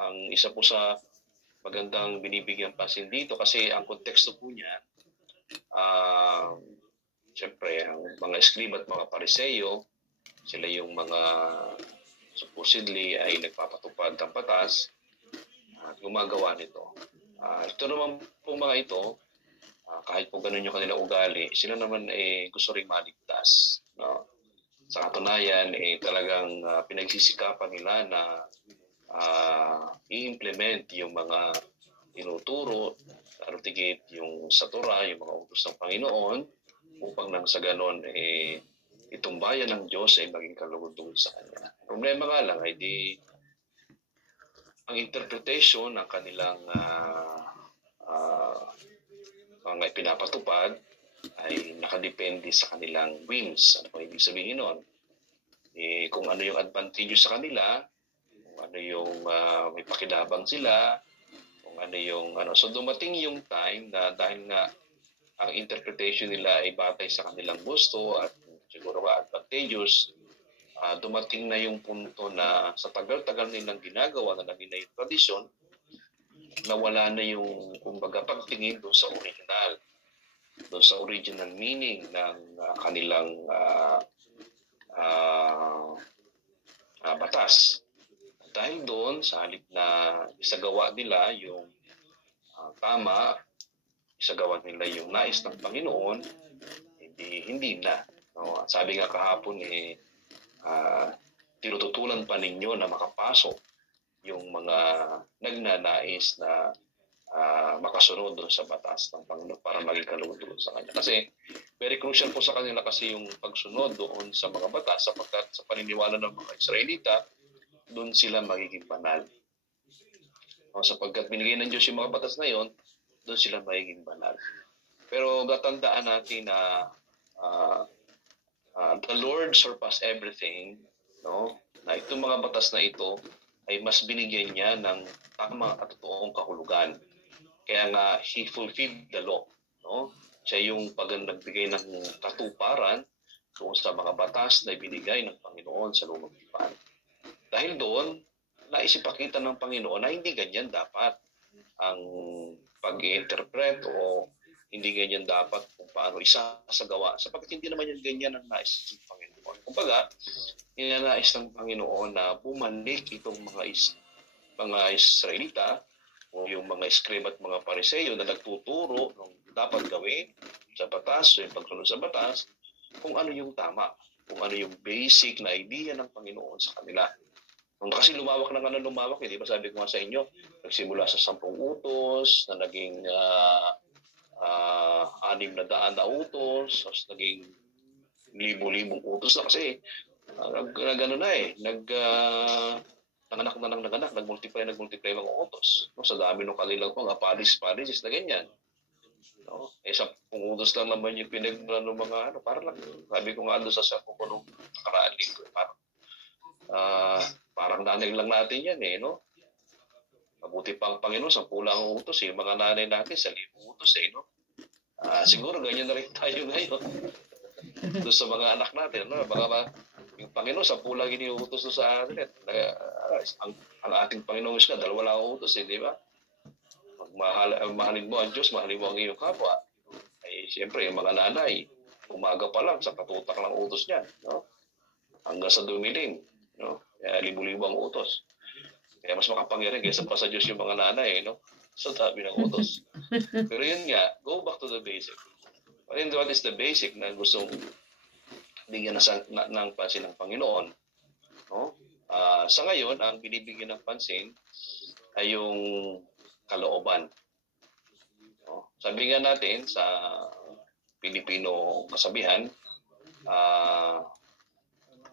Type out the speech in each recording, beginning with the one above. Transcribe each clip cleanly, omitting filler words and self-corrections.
Ang isa po sa magandang binibigyan pansin dito kasi ang konteksto po niya, siyempre, ang mga eskrib at mga pariseyo, sila yung mga supposedly ay nagpapatupad ng batas at gumagawa nito. Ito naman po mga ito, kahit po ganun yung kanilang ugali, sila naman gusto rin maligtas. No? Sa katunayan, talagang pinagsisikapan nila na i-implement yung mga tinuturo, lalo tigit yung sa Torah, yung mga utos ng Panginoon, upang nang sa ganon, itong bayan ng Diyos ay maging kalugod sa Kanya. Problema nga lang ay ang interpretation ng kanilang mga ipinapatupad ay nakadepende sa kanilang whims. Ano po ibig sabihin nun? Kung ano yung advantage sa kanila, kung ano yung may pakilabang sila, kung ano yung So dumating yung time na dahil nga ang interpretation nila ay batay sa kanilang gusto at siguro advantageous, dumating na yung punto na sa tagal-tagal nilang ginagawa na naging na yung tradisyon, nawala na yung kumbaga pagtingin doon sa original meaning ng kanilang batas. Dahil doon, sa halip na isagawa nila yung tama, isagawa nila yung nais ng Panginoon, hindi na. No? Sabi nga kahapon, tinututulan pa ninyo na makapasok yung mga nagnanais na makasunod doon sa batas ng Panginoon para maging kalugod sa Kanya. Kasi very crucial po sa kanila kasi yung pagsunod doon sa mga batas sapagkat sa paniniwala ng mga Israelita, doon sila magiging banal. Sapagkat binigay ng Diyos yung mga batas na yon, doon sila magiging banal. Pero gatandaan natin na the Lord surpass everything, no? Na itong mga batas na ito ay mas binigyan niya ng tamang at totoong kahulugan. Kaya nga, He fulfilled the law. No? Siya yung nagbigay ng katuparan doon sa mga batas na ibinigay ng Panginoon sa lumang tipan. Dahil doon, naisipakita ng Panginoon na hindi ganyan dapat ang pag-i-interpret o hindi ganyan dapat kung paano isasagawa. Sapagkat hindi naman yan ganyan ang nais ng Panginoon. Kumbaga, ninanais ng Panginoon na bumalik itong mga Israelita o yung mga eskrib at mga pariseyo na nagtuturo ng dapat gawin sa batas o yung pagsunod sa batas, kung ano yung tama, kung ano yung basic na idea ng Panginoon sa kanila. Kasi lumawak na nga lumawak, di ba sabi ko nga sa inyo, nagsimula sa 10 utos, na naging 600 na utos, tapos naging libo-libong utos na kasi nanganak, nag-multiply mga utos. No? Sa dami ng kanilang mga paris na ganyan. No? 10 utos lang naman yung pinagano mga para lang. Sabi ko nga doon sa ko nung nakaraan linggo, parang nanay lang natin yan no? Mabuti pang Panginoon, 10 lang utos yung mga nanay natin sa 1,000 utos no? Siguro ganyan na rin tayo ngayon. Doon sa mga anak natin, no? Baka yung Panginoon, 10 lang iniutos sa atin. Ang ating Panginoon is 2 lang utos, di ba? Mahalin mo ang Diyos, mahalin mo ang iyong kapwa. Ay, siyempre, yung mga nanay, umaga pa lang, sa katutak lang utos niyan, no? Hanggang sa dumilim, no? Kaya libo-libo ang utos. Kaya mas makapangyarihan kaysa pa sa Diyos yung mga nanay, no? Sa dami ng utos. Pero yun nga, go back to the basic. What is the basic na gustong bigyan ng pansin ng Panginoon? No? Sa ngayon, ang binibigyan ng pansin ay yung kalooban. No? Sabi nga natin sa Pilipino kasabihan,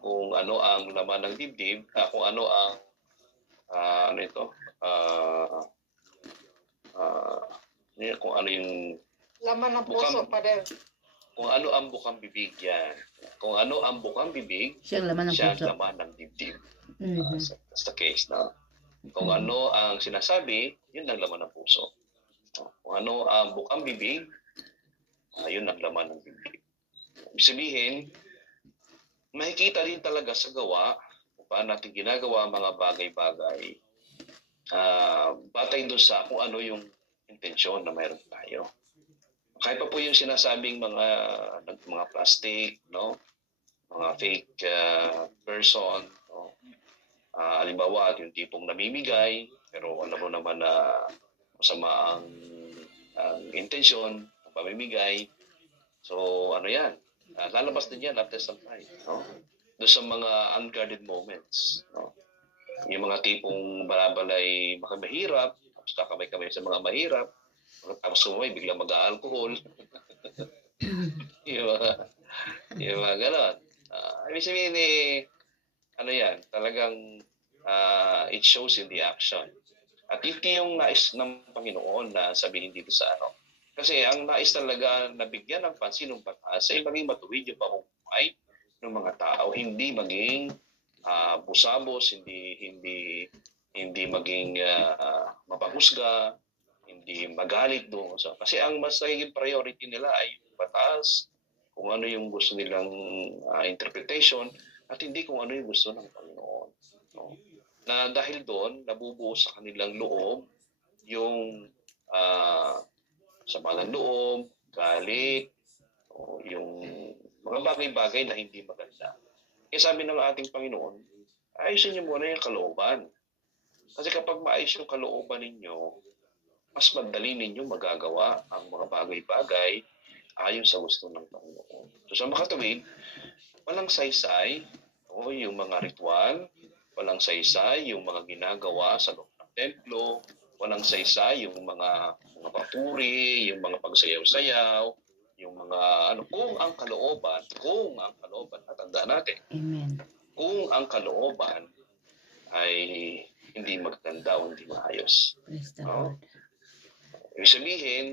kung ano ang laman ng dibdib, kung ano ang kung ano yung laman ng puso, Father. Kung ano ang bukang bibig yan. Kung ano ang bukang bibig, siya ang laman ng puso. laman ng dibdib. That's the case. No? Kung ano ang sinasabi, yun ang laman ng puso. Kung ano ang bukang bibig, yun ang laman ng dibdib. Ibig sabihin, makikita rin talaga sa gawa kung paano natin ginagawa ang mga bagay-bagay batay doon sa kung ano yung intensyon na mayroon tayo. Kahit pa po yung sinasabing mga plastic, no? Mga fake person, no? Halimbawa, yung tipong namimigay, pero alam mo naman na masama ang intensyon ng pamimigay. So, ano yan? Lalabas din yan after some time, no? Doon sa mga unguarded moments, no? Yung mga tipong balabalay mahirap, tapos kakamay-kamay sa mga mahirap, tapos kumay, biglang mag-alcohol. yung mga ganon. Ibig sabihin ano yan, talagang it shows in the action. At ito yung nais ng Panginoon na sabihin dito sa ano. Kasi ang nais talaga na bigyan ng pansin ng batas ay maging matuwid yung pamumuhay ng mga tao, hindi maging busabos, hindi maging mapahusga, hindi magalit doon. So, kasi ang mas nagiging priority nila ay yung batas, kung ano yung gusto nilang interpretation, at hindi kung ano yung gusto ng Panginoon. No? Na dahil doon, nabubuo sa kanilang loob yung sama ng loob, galit, o yung mga bagay-bagay na hindi maganda. Kaya sabi ng ating Panginoon, ayusin niyo muna yung kalooban. Kasi kapag maayos yung kalooban ninyo, mas madali ninyo magagawa ang mga bagay-bagay ayon sa gusto ng Panginoon. So sa makatuwid, walang saysay, yung mga ritual, walang saysay yung mga ginagawa sa loob ng templo, walang saysay yung mga papuri, yung mga pagsayaw-sayaw, yung mga kung ang kalooban, at tandaan natin, Amen. kung ang kalooban ay hindi maganda o hindi maayos. Praise the Lord. Ibig sabihin,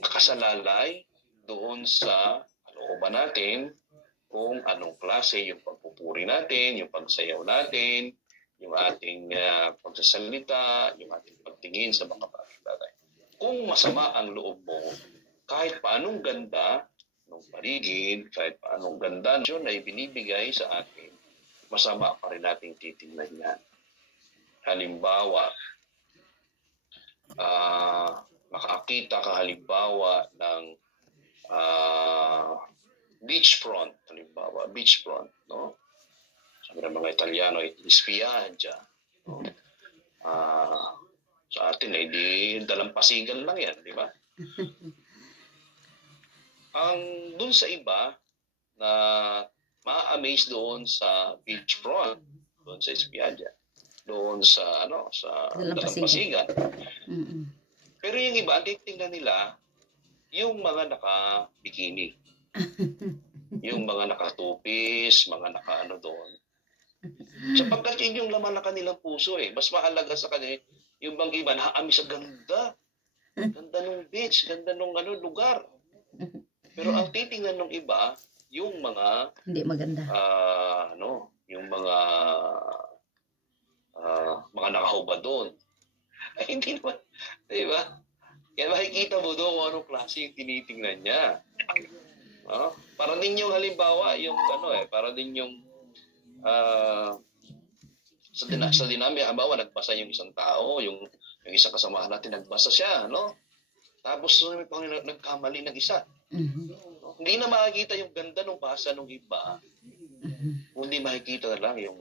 nakasalalay doon sa kalooban natin kung anong klase yung pagpupuri natin, yung pagsayaw natin, yung ating pagsasalita, yung ating pagtingin sa mga bagay-bagay. Kung masama ang loob mo, kahit paanong ganda ng paligid, kahit paanong ganda yun ay binibigay sa atin, masama pa rin nating titingnan yan. Halimbawa, makakita ka halimbawa ng beachfront, no? Sabi ng mga Italiano, spiaggia. No? Sa atin, di dalampasigan lang yan, di ba? Ang dun sa iba na ma-amaze doon sa beachfront, doon sa spiaggia, doon sa sa dalampasigan. Pero yung iba, ang titingnan nila, yung mga naka-bikini. Yung mga nakatupis, mga naka doon. Sapagkat yun yung laman ng kanilang puso mas mahalaga sa kanila yung bang iba nakaamis sa ganda. Ganda nung beach, ganda nung lugar. Pero ang titingnan ng iba, yung mga hindi maganda. Yung mga nakahubad doon. Ay, hindi naman, di ba? Kaya makikita mo doon kung anong klase yung tinitingnan niya. Para din yung halimbawa, yung para din yung sa dinami, halimbawa, nagbasa yung isang tao, yung isang kasamahan natin, nagbasa siya, no? Tapos nagkamali ng isa. Hindi na makikita yung ganda ng basa ng iba, kundi makikita na lang yung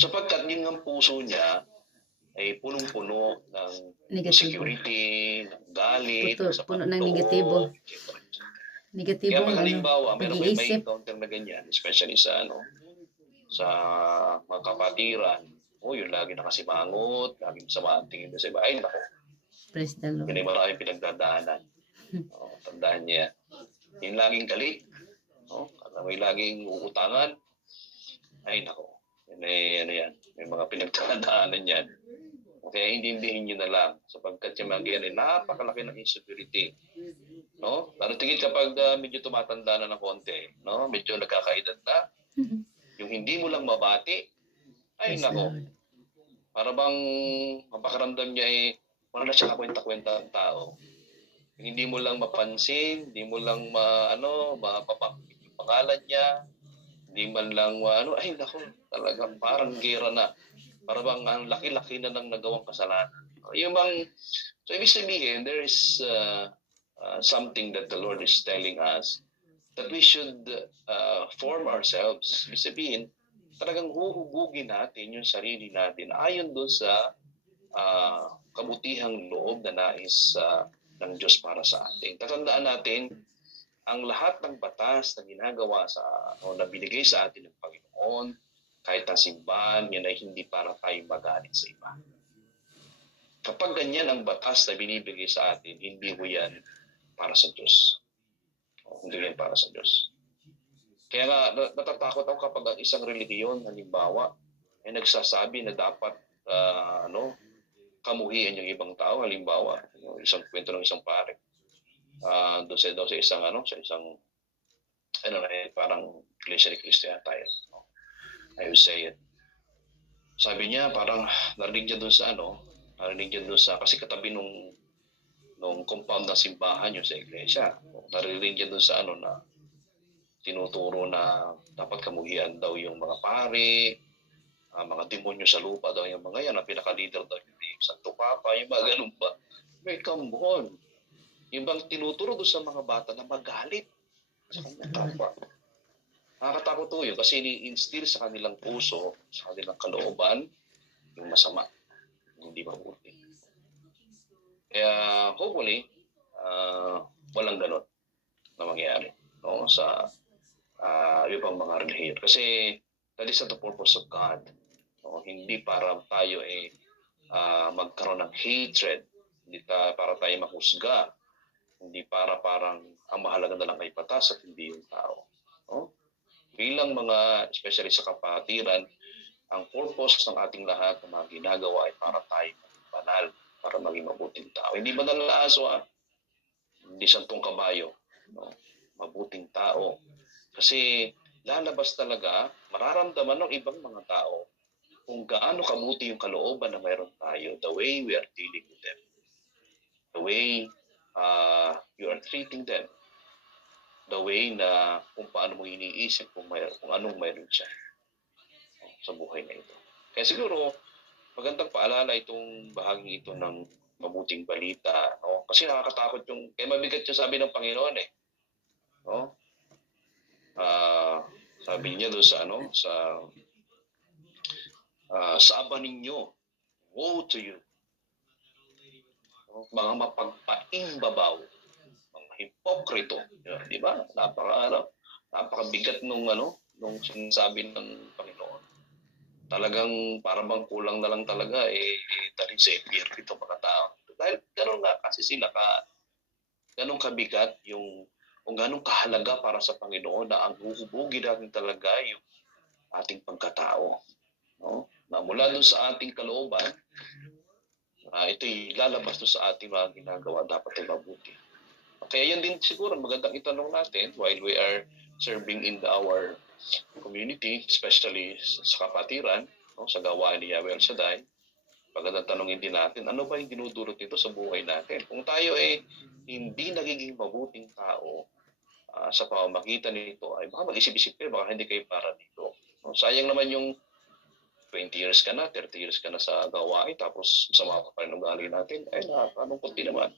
sapagkat yung ang puso niya ay punong-puno ng insecurity, ng galit, puno ng negatibo. Kaya halimbawa, may encounter na ganyan, especially sa mga kapatiran. Yung lagi nakasimangot, lagi masama ang tingin sa iba. Ay, nako. Praise the Lord. Yan ay maraming pinagdadaanan. Tandaan niya. Yung laging galit, may laging uutangan. Ay, nako. Yan. May mga pinagdadaanan yan. Kaya intindihin nyo na lang sapagkat yung mga yan ay napakalaki ng insecurity. No? Lalo tingin kapag medyo tumatanda na ng konti, no? Medyo nagkakaedad na, yung hindi mo lang mabati, ay nako. Para bang mapakaramdam niya wala na siya kakwenta-kwenta ang tao. Yung hindi mo lang mapansin, hindi mo lang mapapanggit yung pangalan niya, Hindi man lang, ay nako, talagang parang gera na. Parang ang laki-laki na ng nagawang kasalanan. So ibig sabihin, there is something that the Lord is telling us that we should form ourselves. Ibig sabihin, talagang huhubugin natin yung sarili natin ayon doon sa kabutihang loob na nais ng Diyos para sa atin. Tatandaan natin, ang lahat ng batas na ginagawa o na binigay sa atin ng Panginoon, kahit ang simbahan, yan ay hindi para tayo magalit sa iba. Kapag ganyan ang batas na binibigay sa atin, hindi ho yan para sa Diyos. Hindi yan para sa Diyos. Kaya nga, natatakot ako kapag ang isang relihiyon, halimbawa, ay nagsasabi na dapat kamuhian yung ibang tao. Halimbawa, isang kwento ng isang pare. Doon sa isang parang Iglesia ni Cristo yata yun. I would say it. Sabi niya, parang narinig niya doon sa kasi katabi nung compound ng simbahan yung sa iglesia. Narinig niya doon sa na tinuturo na dapat kamuhian daw yung mga pare, mga demonyo sa lupa daw yung mga yan, ang pinaka-leader daw yung Santo Papa, yung mga ganun ba. May come on. Yung bang tinuturo doon sa mga bata na magalit sa kanyang kapwa. Nakakatakot po yun kasi ini-instill sa kanilang puso, sa kanilang kalooban, yung masama, hindi mabuti. Kaya hopefully, walang ganun na mangyari sa ibang mga relihiyon. Kasi that is the purpose of God. Hindi para tayo magkaroon ng hatred, hindi para tayo mahusga, hindi para parang ang mahalaga na lang ay batas at hindi yung tao. Bilang mga, especially sa kapatiran, ang purpose ng ating lahat ng mga ginagawa ay para tayo maging banal, para maging mabuting tao. Hindi banal na aso, hindi santong kabayo. Mabuting tao. Kasi lalabas talaga, mararamdaman ng ibang mga tao kung gaano kabuti yung kalooban na mayroon tayo, the way we are dealing with them, the way you are treating them, the way na kung paano mo iniisip kung anong mayroon siya sa buhay na ito. Kaya siguro, magandang paalala itong bahaging ito ng mabuting balita. Kasi nakakatakot kaya mabigat yung sabi ng Panginoon . Sabi niya doon sa aba ninyo, woe to you. Mga mapagpaimbabaw, mga hipokrito, di ba? Napakabigat nung sinasabi ng Panginoon. Talagang parang bang kulang na lang talaga dalhin sa impyerno itong mga tao. Dahil gano'n nga kasi sila gano'n kabigat kung gano'ng kahalaga para sa Panginoon na ang huhubugin natin talaga yung ating pagkatao. Na mula doon sa ating kalooban, ito'y lalabas doon sa ating mga ginagawa, dapat ay mabuti. Kaya yan din siguro magandang itanong natin while we are serving in our community, especially sa kapatiran, sa gawain ni Yahweh El Shaddai. Magandang tanongin din natin, ano ba yung dinudulot nito sa buhay natin? Kung tayo hindi nagiging mabuting tao sa pamamagitan nito, ay baka mag-isip-isip kayo, baka hindi kayo para dito. Sayang naman yung 20 years ka na, 30 years ka na sa gawain, tapos sama pa rin ang ugali natin, anong kunti naman.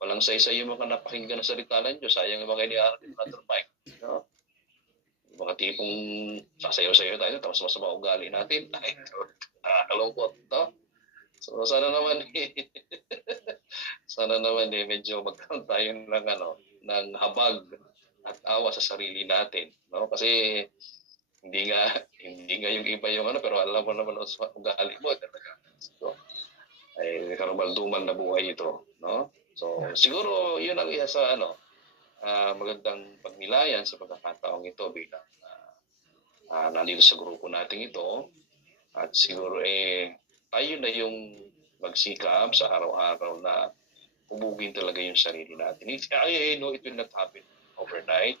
Walang say-say yung mga napakinggan na salita ng Diyos, sayang yung mga iniaral ng other mic. Mga tipong sasayaw-sayaw tayo, tapos masama ugali natin, nakakalungkot. So sana naman medyo magkaroon tayo ng habag at awa sa sarili natin, kasi hindi nga yung iba yung pero alam mo naman sa ugali mo talaga. So ay karumalduman na buhay ito, So siguro yun ang isa sa magandang pagnilayan sa pagkakataong ito bilang nandito sa grupo natin ito. At siguro tayo na yung magsikap sa araw-araw na hubugin talaga yung sarili natin. I know it will not happen overnight.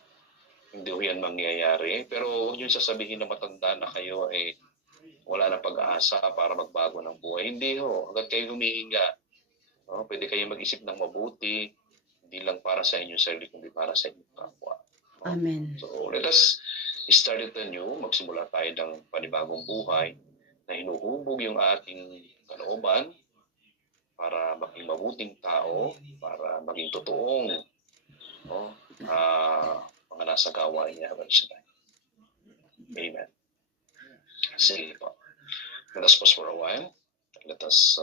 Hindi ho yan mangyayari. Pero huwag yung sasabihin na matanda na kayo wala na pag-asa para magbago ng buhay. Hindi ho. Hanggat kayo humihinga, pwede kayo mag-isip ng mabuti, hindi lang para sa inyong sarili, kundi para sa inyong kapwa. Amen. So let us start it anew, magsimula tayo ng panibagong buhay na hinuhubog yung ating kalooban para maging mabuting tao, para maging totoong mga nasa gawain niya habang siya tayo. Amen. Sige po. Let us pause for a while. Let us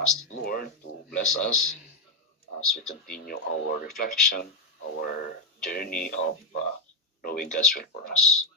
ask the Lord to bless us as we continue our reflection, our journey of knowing God's will for us.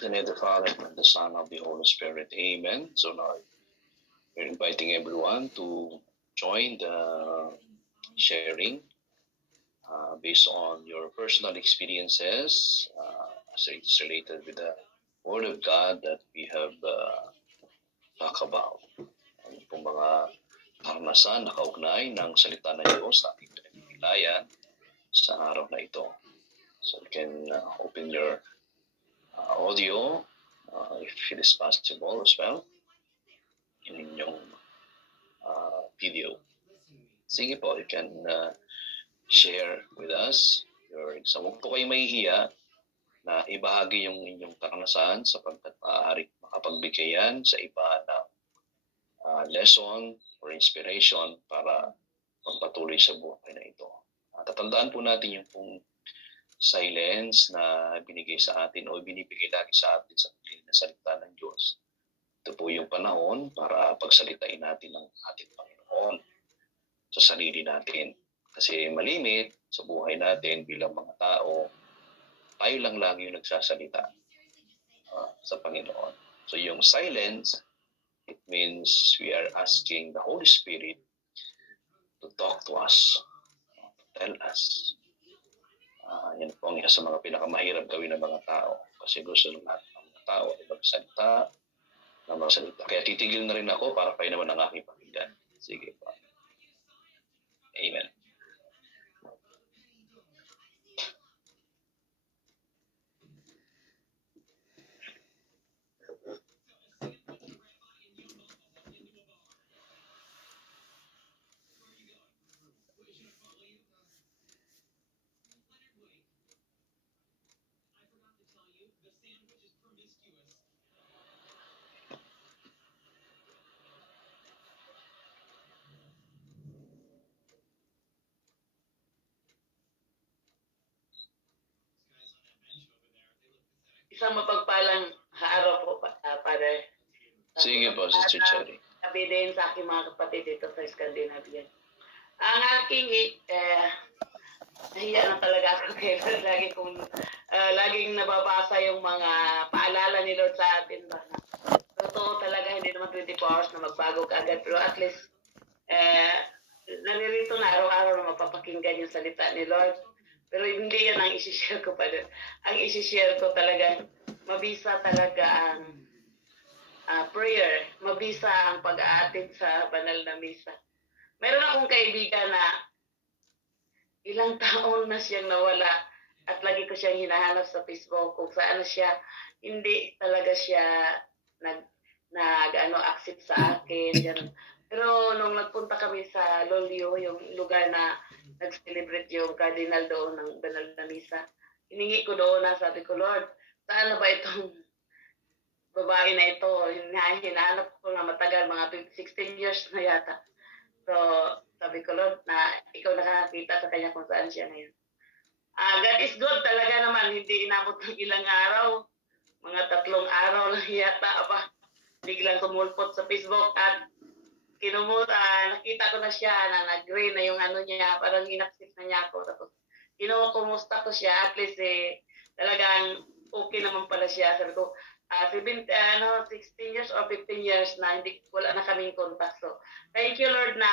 In the name of the Father, and the Son, of the Holy Spirit. Amen. So now we're inviting everyone to join the sharing based on your personal experiences as it is related with the Word of God that we have talked about. Ang pong mga karanasan na kaugnay ng salita ng Diyos sa ating pinagpipilian sa araw na ito. So you can open your audio if it is possible as well in inyong video. Sige po, you can share with us your exam. Huwag po kayo mahihiya na ibahagi yung inyong karanasan sapagkat maaari makapagbigay yan sa iba ng lesson or inspiration para magpatuloy sa buhay na ito. Tatandaan po natin yung pong silence na binigay sa atin o binibigay lagi sa atin sa piling na salita ng Diyos. Ito po yung panahon para pagsalitain natin ng ating Panginoon sa sarili natin. Kasi malimit sa buhay natin bilang mga tao, tayo lang lagi yung nagsasalita sa Panginoon. So yung silence, it means we are asking the Holy Spirit to talk to us, to tell us. Yan po ang isa sa mga pinakamahirap gawin ng mga tao. Kasi gusto ng mga tao ay magsalita. Kaya titigil na rin ako para kayo naman ang aking pakinggan. Sige po. Amen. Isang mapagpalang araw po, Father. Sige po, Sister Cherry. Sabi din sa aking mga kapatid dito sa Scandinavia. Ang aking, nahiya na talaga ako kaya laging nababasa yung mga paalala ni Lord sa atin ba. Totoo talaga, hindi naman 24 hours na magbago kaagad. Pero at least, naririto na araw-araw na mapapakinggan yung salita ni Lord. Pero hindi yan ang isi-share ko pa doon. Ang isi-share ko talaga, mabisa talaga ang prayer. Mabisa ang pag-aatid sa banal na misa. Meron akong kaibigan na ilang taon na siyang nawala at lagi ko siyang hinahanap sa Facebook kung saan siya. Hindi talaga siya accept sa akin. Ganun. Pero nung nagpunta kami sa Lolio, yung lugar na nag-celebrate yung cardinal doon ng banal na misa, hiningi ko doon na sabi ko, Lord, saan na ba itong babae na ito? Hinahanap ko na matagal, mga 16 years na yata. So, sabi ko, Lord, na ikaw nakakita sa kanya kung saan siya ngayon. God is good talaga naman. Hindi inabot ng ilang araw. Mga 3 araw lang yata. Biglang sumulpot sa Facebook at nakita ko na siya na nag-green na yung ano niya. Parang inaccept na niya ako. Tapos, kinukumusta ko siya. At least, talagang okay naman pala siya. Sabi ko, 16 years or 15 years na wala na kaming contact. So, thank you Lord na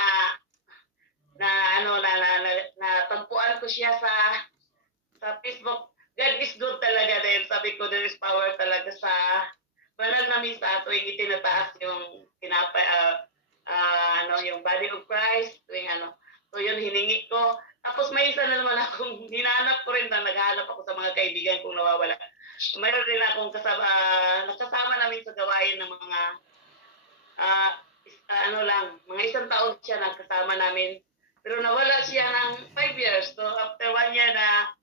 tagpuan ko siya sa Facebook. God is good talaga din. Sabi ko, there is power talaga sa banal na misa tuwing itinataas yung yung body of Christ, tuwing So yun, hiningi ko. Tapos may isa na naman akong hinanap ko rin na naghahanap ako sa mga kaibigan kong nawawala. Mayroon rin akong nakasama namin sa gawain ng mga mga 1 taon siya nakasama namin. Pero nawala siya ng 5 years. So after 1 year na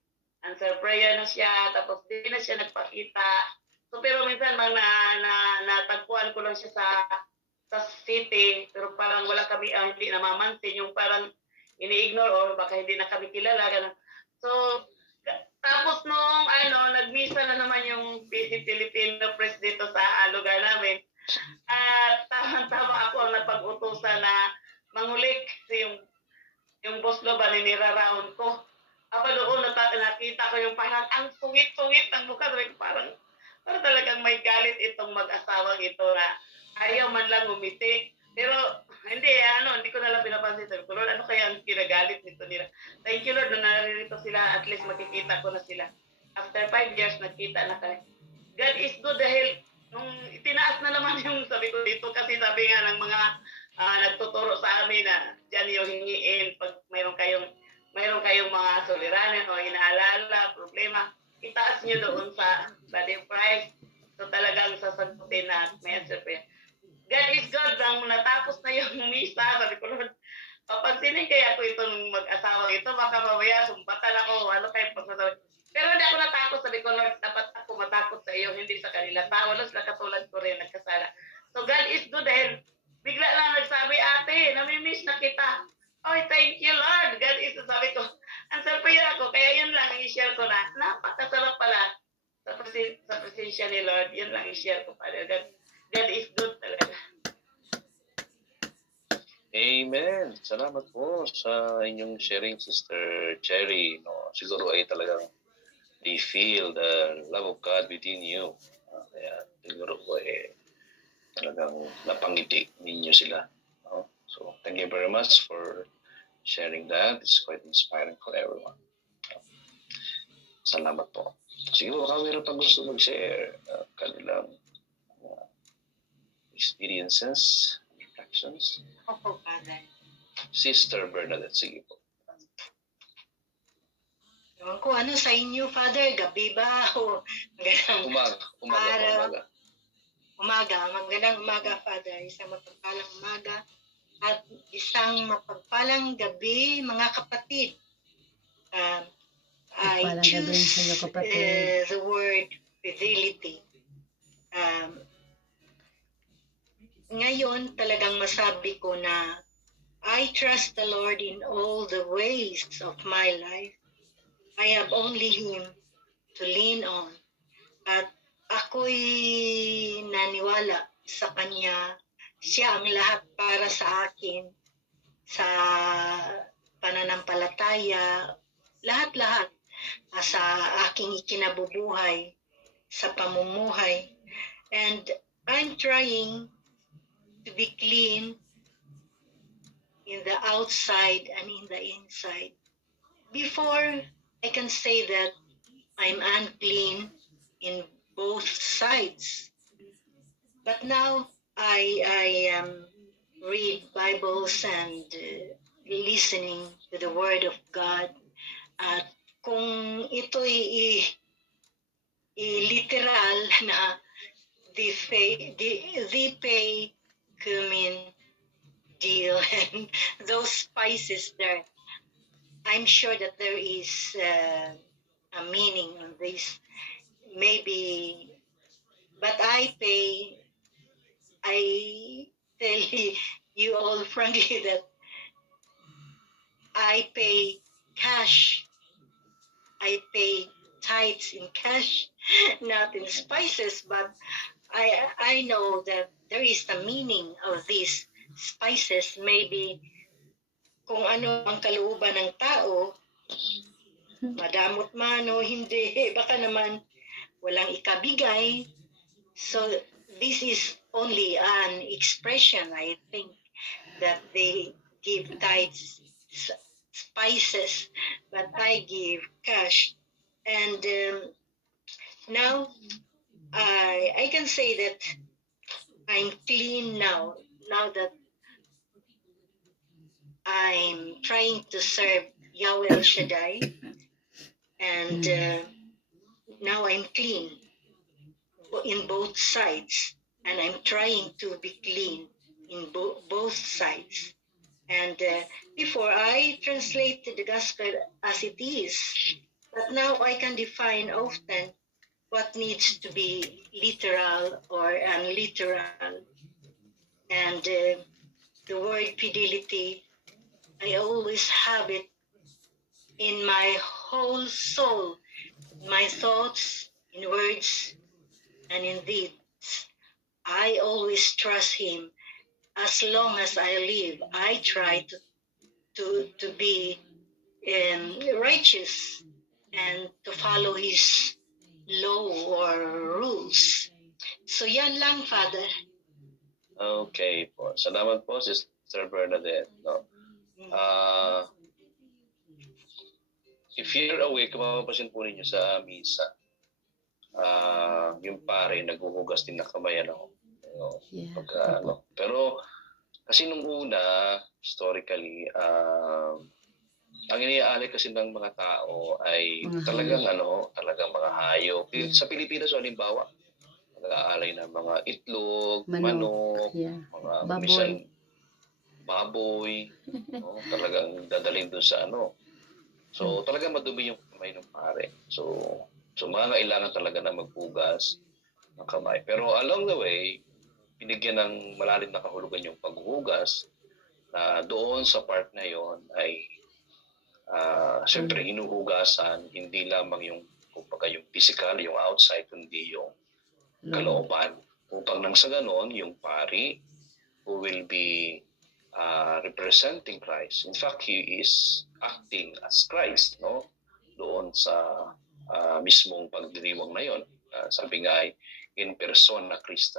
answer prayer na siya, tapos di na siya nagpakita. So pero minsan natagpuan ko lang siya sa city, pero parang wala kami, hindi namamansin, yung parang ini-ignore or baka hindi na kami kilala. Ganun. So, tapos nung nagmisa na naman yung Filipino press dito sa lugar namin, at tama ako ang napag-utusan na mangulik yung boss lo ba niraround ko. Doon nakita ko yung parang ang sungit-sungit ng mukha. Parang talagang may galit itong mag-asawang ito na ayaw man lang umiti. Pero hindi ko na lang pinapansin. Sabi ko, Lord, ano kaya ang kinagalit nito nila? Thank you Lord na naririto sila. At least makikita ko na sila. After 5 years, nakita na kami. God is good dahil nung itinaas na naman yung sabi ko dito kasi sabi nga ng mga nagtuturo sa amin na dyan yung hingiin pag mayroon kayong mga suliranin o inaalala, problema, itaas nyo doon sa body of Christ. So talagang sasagutin na may answer prayer. God is God. Nang natapos na yung misa, sabi ko, Lord, papansinin kaya ako itong mag-asawa ito, baka mamaya sumbatan ako, kayo pagsasabi. Pero hindi ako natakot, sabi ko, Lord, dapat ako matakot sa iyo, hindi sa kanila. Tao lang sila katulad ko rin, nagkasala. So God is good dahil bigla lang nagsabi, ate, namimiss na kita. Oh, thank you, Lord. God is good, sabi ko. Answer prayer ako, kaya yun lang i-share ko na, napakasarap pala sa presensya ni Lord, yun lang i-share ko pala. God is good talaga. Amen. Salamat po sa inyong sharing, Sister Cherry. No, siguro ay talagang they feel the love of God within you. Kaya siguro po talagang napangiti ninyo sila. No? So, thank you very much for sharing that. It's quite inspiring for everyone. Salamat po. Siguro baka meron pang gusto mag-share kanilang experiences, reflections. Opo, Father. Sister Bernadette, sige po. Ewan ko, sa inyo, Father? Gabi ba? O Umaga. Magandang umaga, Father. Isang mapagpalang umaga at isang mapagpalang gabi, mga kapatid. I choose the word fidelity. Ngayon, talagang masabi ko na I trust the Lord in all the ways of my life. I have only Him to lean on. At ako'y naniwala sa Kanya. Siya ang lahat para sa akin. Sa pananampalataya, lahat-lahat. Sa aking ikinabubuhay, sa pamumuhay. And I'm trying to be clean in the outside and in the inside. Before I can say that I'm unclean in both sides. But now I read Bibles and listening to the Word of God. At kung ito'y literal na the pay cumin deal and those spices there, I'm sure that there is a meaning on this. Maybe, but I tell you all frankly that I pay cash. I pay tithes in cash, not in spices, but I know that there is a meaning of these spices. Maybe kung ano ang kalooban ng tao, madamot man o hindi, baka naman walang ikabigay. So this is only an expression, I think, that they give tithes spices, but I give cash. And now I can say that I'm clean now that I'm trying to serve Yahweh El Shaddai, and now I'm clean in both sides, and I'm trying to be clean in both sides. And before I translated the gospel as it is, but now I can define often what needs to be literal or unliteral. And the word fidelity, I always have it in my whole soul, my thoughts, in words, and in deeds. I always trust Him. As long as I live, I try to be righteous and to follow His law or rules. So yan lang, Father. Okay po. Salamat po, Sister Bernadette. No? If you're awake, mapapansin po ninyo sa misa, yung pare, naghuhugas din ng kamay, ano? Yeah. Pero, kasi nung una, historically, ang iniaalay kasi ng mga tao ay talagang mga hayop. Sa Pilipinas, halimbawa, nag-aalay ng mga itlog, manok, yeah, mga minsan baboy, no? Talagang dadalhin doon sa So, talagang madumi yung kamay ng pare. So mga kailangan talaga na maghugas ng kamay. Pero along the way, binigyan ng malalim na kahulugan yung paghuhugas na doon sa part na yon ay siyempre hinuhugasan, hindi lamang yung kumbaga yung physical, yung outside, kundi yung kalooban. Upang nang sa ganon, yung pari who will be representing Christ. In fact, he is acting as Christ, no? Doon sa mismong pagdiriwang na yon. Sabi nga ay in persona Christi,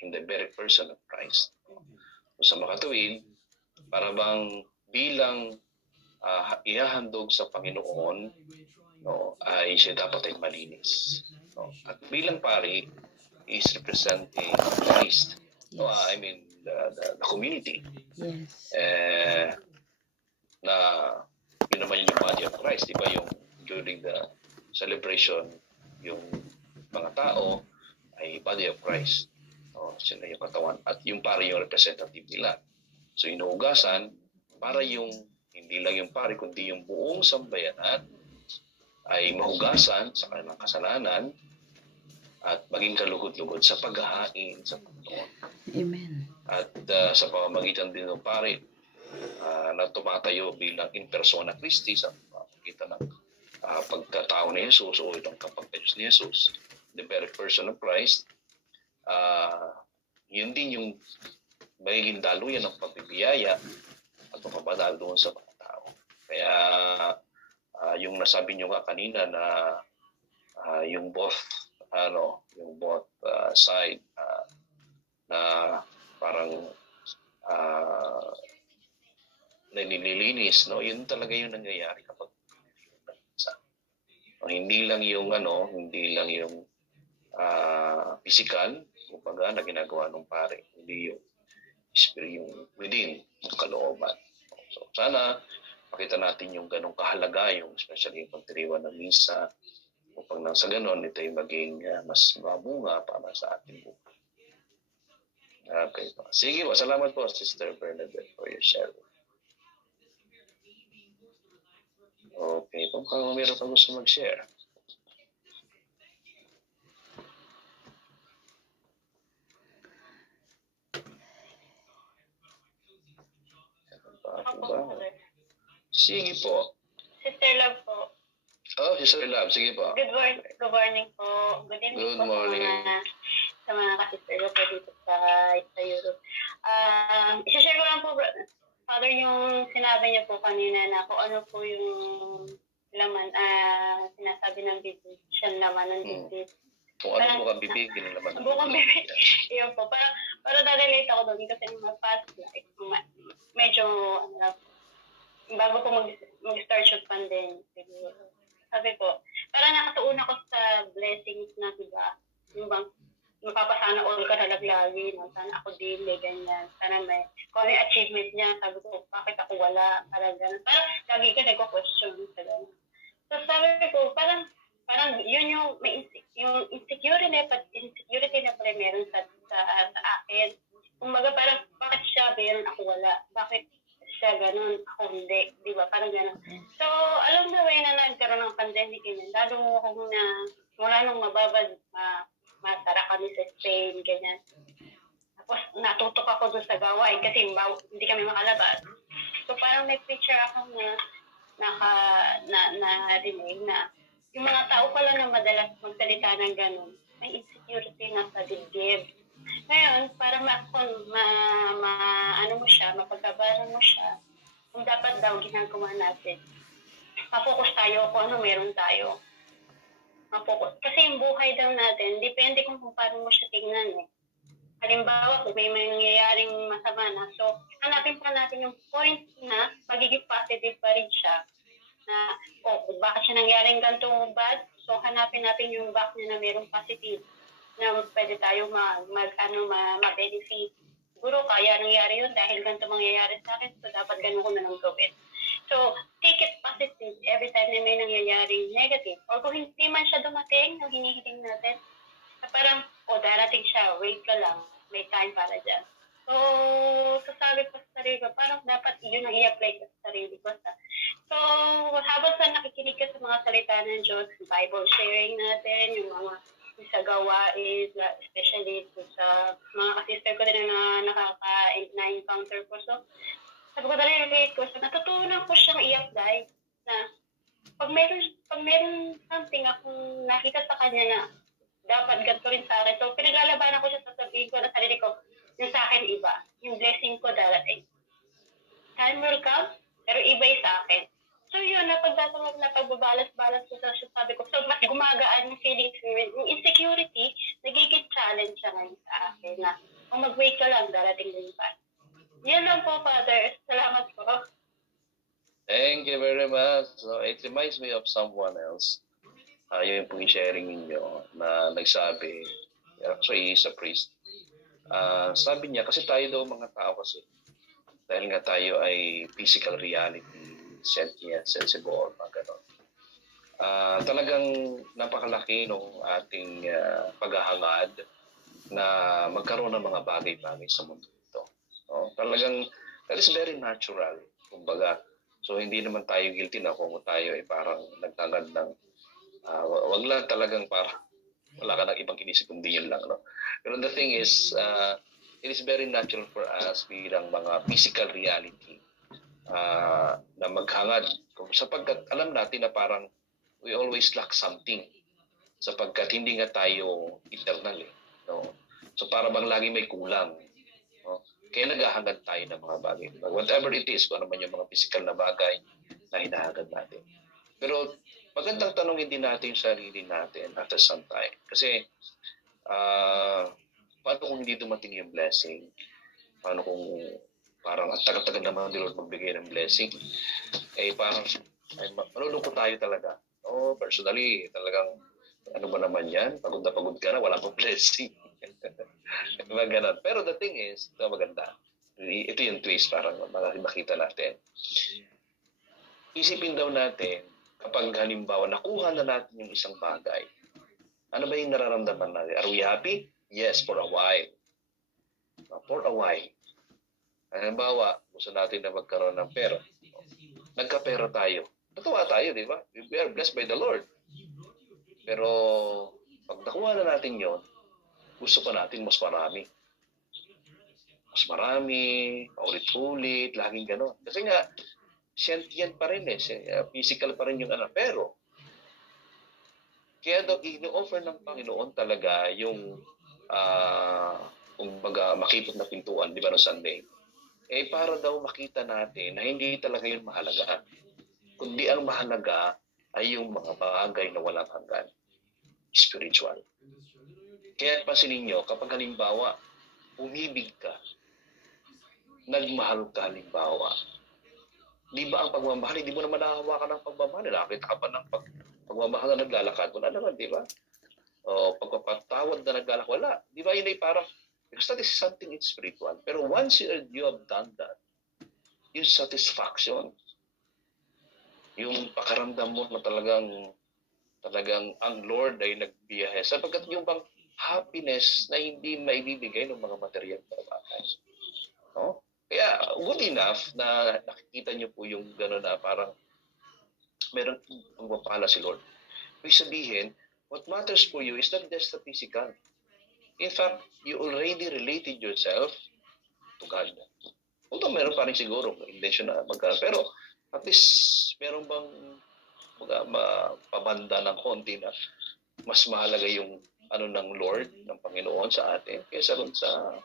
in the very person of Christ. So, sa makatuwid, para bang bilang ihahandog sa Panginoon, no, ay siya dapat ay malinis. No? At bilang pari, is representing Christ. Yes. No, I mean, the community. Yes. Na yun naman yung body of Christ, di ba, yung during the celebration, yung mga tao ay body of Christ. No, sila yung katawan. At yung pari yung representative nila. So, inuugasan para yung hindi lang yung pari, kundi yung buong sambayanan ay mahugasan sa kanilang kasalanan at maging kaluhod-luhod sa paghahain sa Panginoon. Amen. At sa pamamagitan din ng pari na tumatayo bilang in persona Christi sa pamamagitan ng pagkatao ni Jesus o itong kapagkayos ni Jesus, the very person of Christ, yun din yung magiging daluyan ng pagbibiyaya at pagpapadal doon sa mga tao. Kaya yung nasabi nyo nga kanina na yung both side na parang nililinis, no? Yun talaga yung nangyayari kapag hindi lang yung physical, kumbaga, na ginagawa ng pare, hindi yung spirit, yung within, yung kalooban. So sana makita natin yung ganong kahalaga, yung especially yung pagdiriwang ng misa, upang nang sa ganon, ito ay maging mas mabunga para sa ating buhay. Okay po. Sige po, salamat po, Sister Bernadette, for your share. Okay, kung meron ka gusto mag-share. Sige po. Sister Love po. Oh, Sister Love, sige po. Good morning po. Good evening Good po morning. sa mga ka-sister ko po dito sa Europe. Isa-share ko lang po, Father, yung sinabi niyo po kanina na kung ano po yung laman, sinasabi ng bibig, siyang laman ng bibig. Kung ano bukang bibig, yun ang laman. Bukang bibig. Iyon po. Para dadalate ako doon kasi yung mga past life, medyo, bago po mag-start yung pandemic, siguro. Sabi ko, parang nakatuon ako sa blessings na, diba, yung bang, mapapasana all ka na lagi, no? Sana ako din, ganyan. Sana may, kung ano yung achievement niya, sabi ko, bakit ako wala, parang gano'n. Parang lagi ka nagko-question sa gano'n. So sabi ko, parang yun yung, yung insecurity na pala meron sa akin. Kumbaga parang, bakit siya meron, ako wala? Bakit siya ganun, ako hindi, di ba? Parang ganun. So, alam na way na nagkaroon ng pandemic yun, lalo akong mula nung mababad, matara kami sa Spain, ganyan. Tapos, natutok ako doon sa gawain kasi hindi kami makalabas. So, parang may picture ako na remake na yung mga tao pala na madalas magsalita ng ganun, may insecurity na sa dibdib. Ngayon, para mapagkabaran mo siya, kung dapat daw ginagawa natin, mapokus tayo kung ano meron tayo. Mapokus. Kasi yung buhay daw natin, depende kung paano mo siya tingnan eh. Halimbawa, kung may mangyayaring masama na, so hanapin pa natin yung point na magiging positive pa rin siya. Na, bakit siya nangyaring ganitong bad? So hanapin natin yung back niya na mayroong positive na pwede tayo ma-benefit. Siguro kaya nangyari yun dahil ganito mangyayari sa akin, so dapat ganun ko na lang gawin. So, take it positive every time na may nangyayaring negative. Or kung hindi man siya dumating, yung hinihiling natin, na parang, darating siya, wait ka lang, may time para dyan. So, sasabi ko sa sarili ko, parang dapat yun ang i-apply ko sa sarili ko. So, habang sa nakikinig ka sa mga salita ng Diyos, Bible sharing natin, yung mga sa gawain, especially sa mga ka-sister ko din na na-encounter ko. So, sabi ko relate ko. So, natutunan ko siyang i-apply na pag meron something akong nakita sa kanya na dapat ganito rin sa akin. So, pinaglalabanan ko siya, sasabihin ko na sarili ko, yung sa akin iba. Yung blessing ko darating. Time will come, pero iba yung sa akin. So yun, napagbabalas-balas ko sa sabi ko, so mas gumagaan yung feelings ko. Yung insecurity, nagiging challenge siya ngayon sa akin na kung mag-wait ka lang, darating din pa. Yan lang po, Father. Salamat po. Thank you very much. So, it reminds me of someone else. Yung pong sharing ninyo na nagsabi, actually, he's a priest. Sabi niya, kasi tayo daw mga tao kasi, dahil nga tayo ay physical reality, sensible, mga ganon. Talagang napakalaki ng ating paghahangad na magkaroon ng mga bagay-bagay sa mundo ito. No? Talagang, that is very natural. Kumbaga, so hindi naman tayo guilty na kung tayo ay parang nagtangad ng, wag lang talagang parang wala ka ng ibang inisip kundi yun lang. No? Pero the thing is, it is very natural for us bilang mga physical reality na maghangad sapagkat alam natin na parang we always lack something sapagkat hindi nga tayo eternal no? So para bang lagi may kulang, no? Kaya naghahangad tayo ng mga bagay, whatever it is, kung ano man yung mga physical na bagay na hinahangad natin. Pero magandang tanongin din natin yung sarili natin at the same time kasi paano kung hindi dumating yung blessing? Paano kung parang ang tagal-tagal naman ni Lord magbigay ng blessing? Parang malulungkot tayo talaga. No? Ako, personally, talagang, ano ba naman yan? Pagod na pagod ka na, wala pang blessing. Diba ganun? Pero the thing is, ito maganda. Ito yung twist, parang makita natin. Isipin daw natin, kapag halimbawa nakuha na natin yung isang bagay, ano ba yung nararamdaman natin? Are we happy? Yes, for a while. For a while. Halimbawa, gusto natin na magkaroon ng pera. Nagkapera tayo. Natuwa tayo, di ba? We are blessed by the Lord. Pero, pag nakuha na natin yon, gusto pa natin mas marami. Mas marami, paulit-ulit, laging gano'n. Kasi nga, sentient pa rin physical pa rin yung ano. Pero, kaya daw ino-offer ng Panginoon talaga yung kumbaga makipot na pintuan, di ba no Sunday? Para daw makita natin na hindi talaga yun mahalaga. Kundi ang mahalaga ay yung mga bagay na walang hanggan. Spiritual. Kaya pansinin nyo, kapag halimbawa, umibig ka, nagmahal ka halimbawa, di ba ang pagmamahal, di mo naman nakahawakan ng pagmamahal. Nakakita ka pa ng pagmamahal na naglalakad. Wala naman, di ba? O pagpapatawad na naglalakad. Wala. Di ba yun ay parang, because that is something in spiritual. Pero once you have done that, yung satisfaction, yung pakaramdam mo na talagang ang Lord ay nagbiyahe. Sapagkat yung bang happiness na hindi maibibigay ng mga material na bagay. No? Kaya good enough na nakikita niyo po yung gano'n na parang meron pagpapala si Lord. Ibig sabihin, what matters for you is not just the physical. In fact, you already related yourself to God. Although meron pa rin siguro intention na magkaroon. Pero at least meron bang mapabanda ng konti na mas mahalaga yung ano ng Lord, ng Panginoon sa atin kaysa rin sa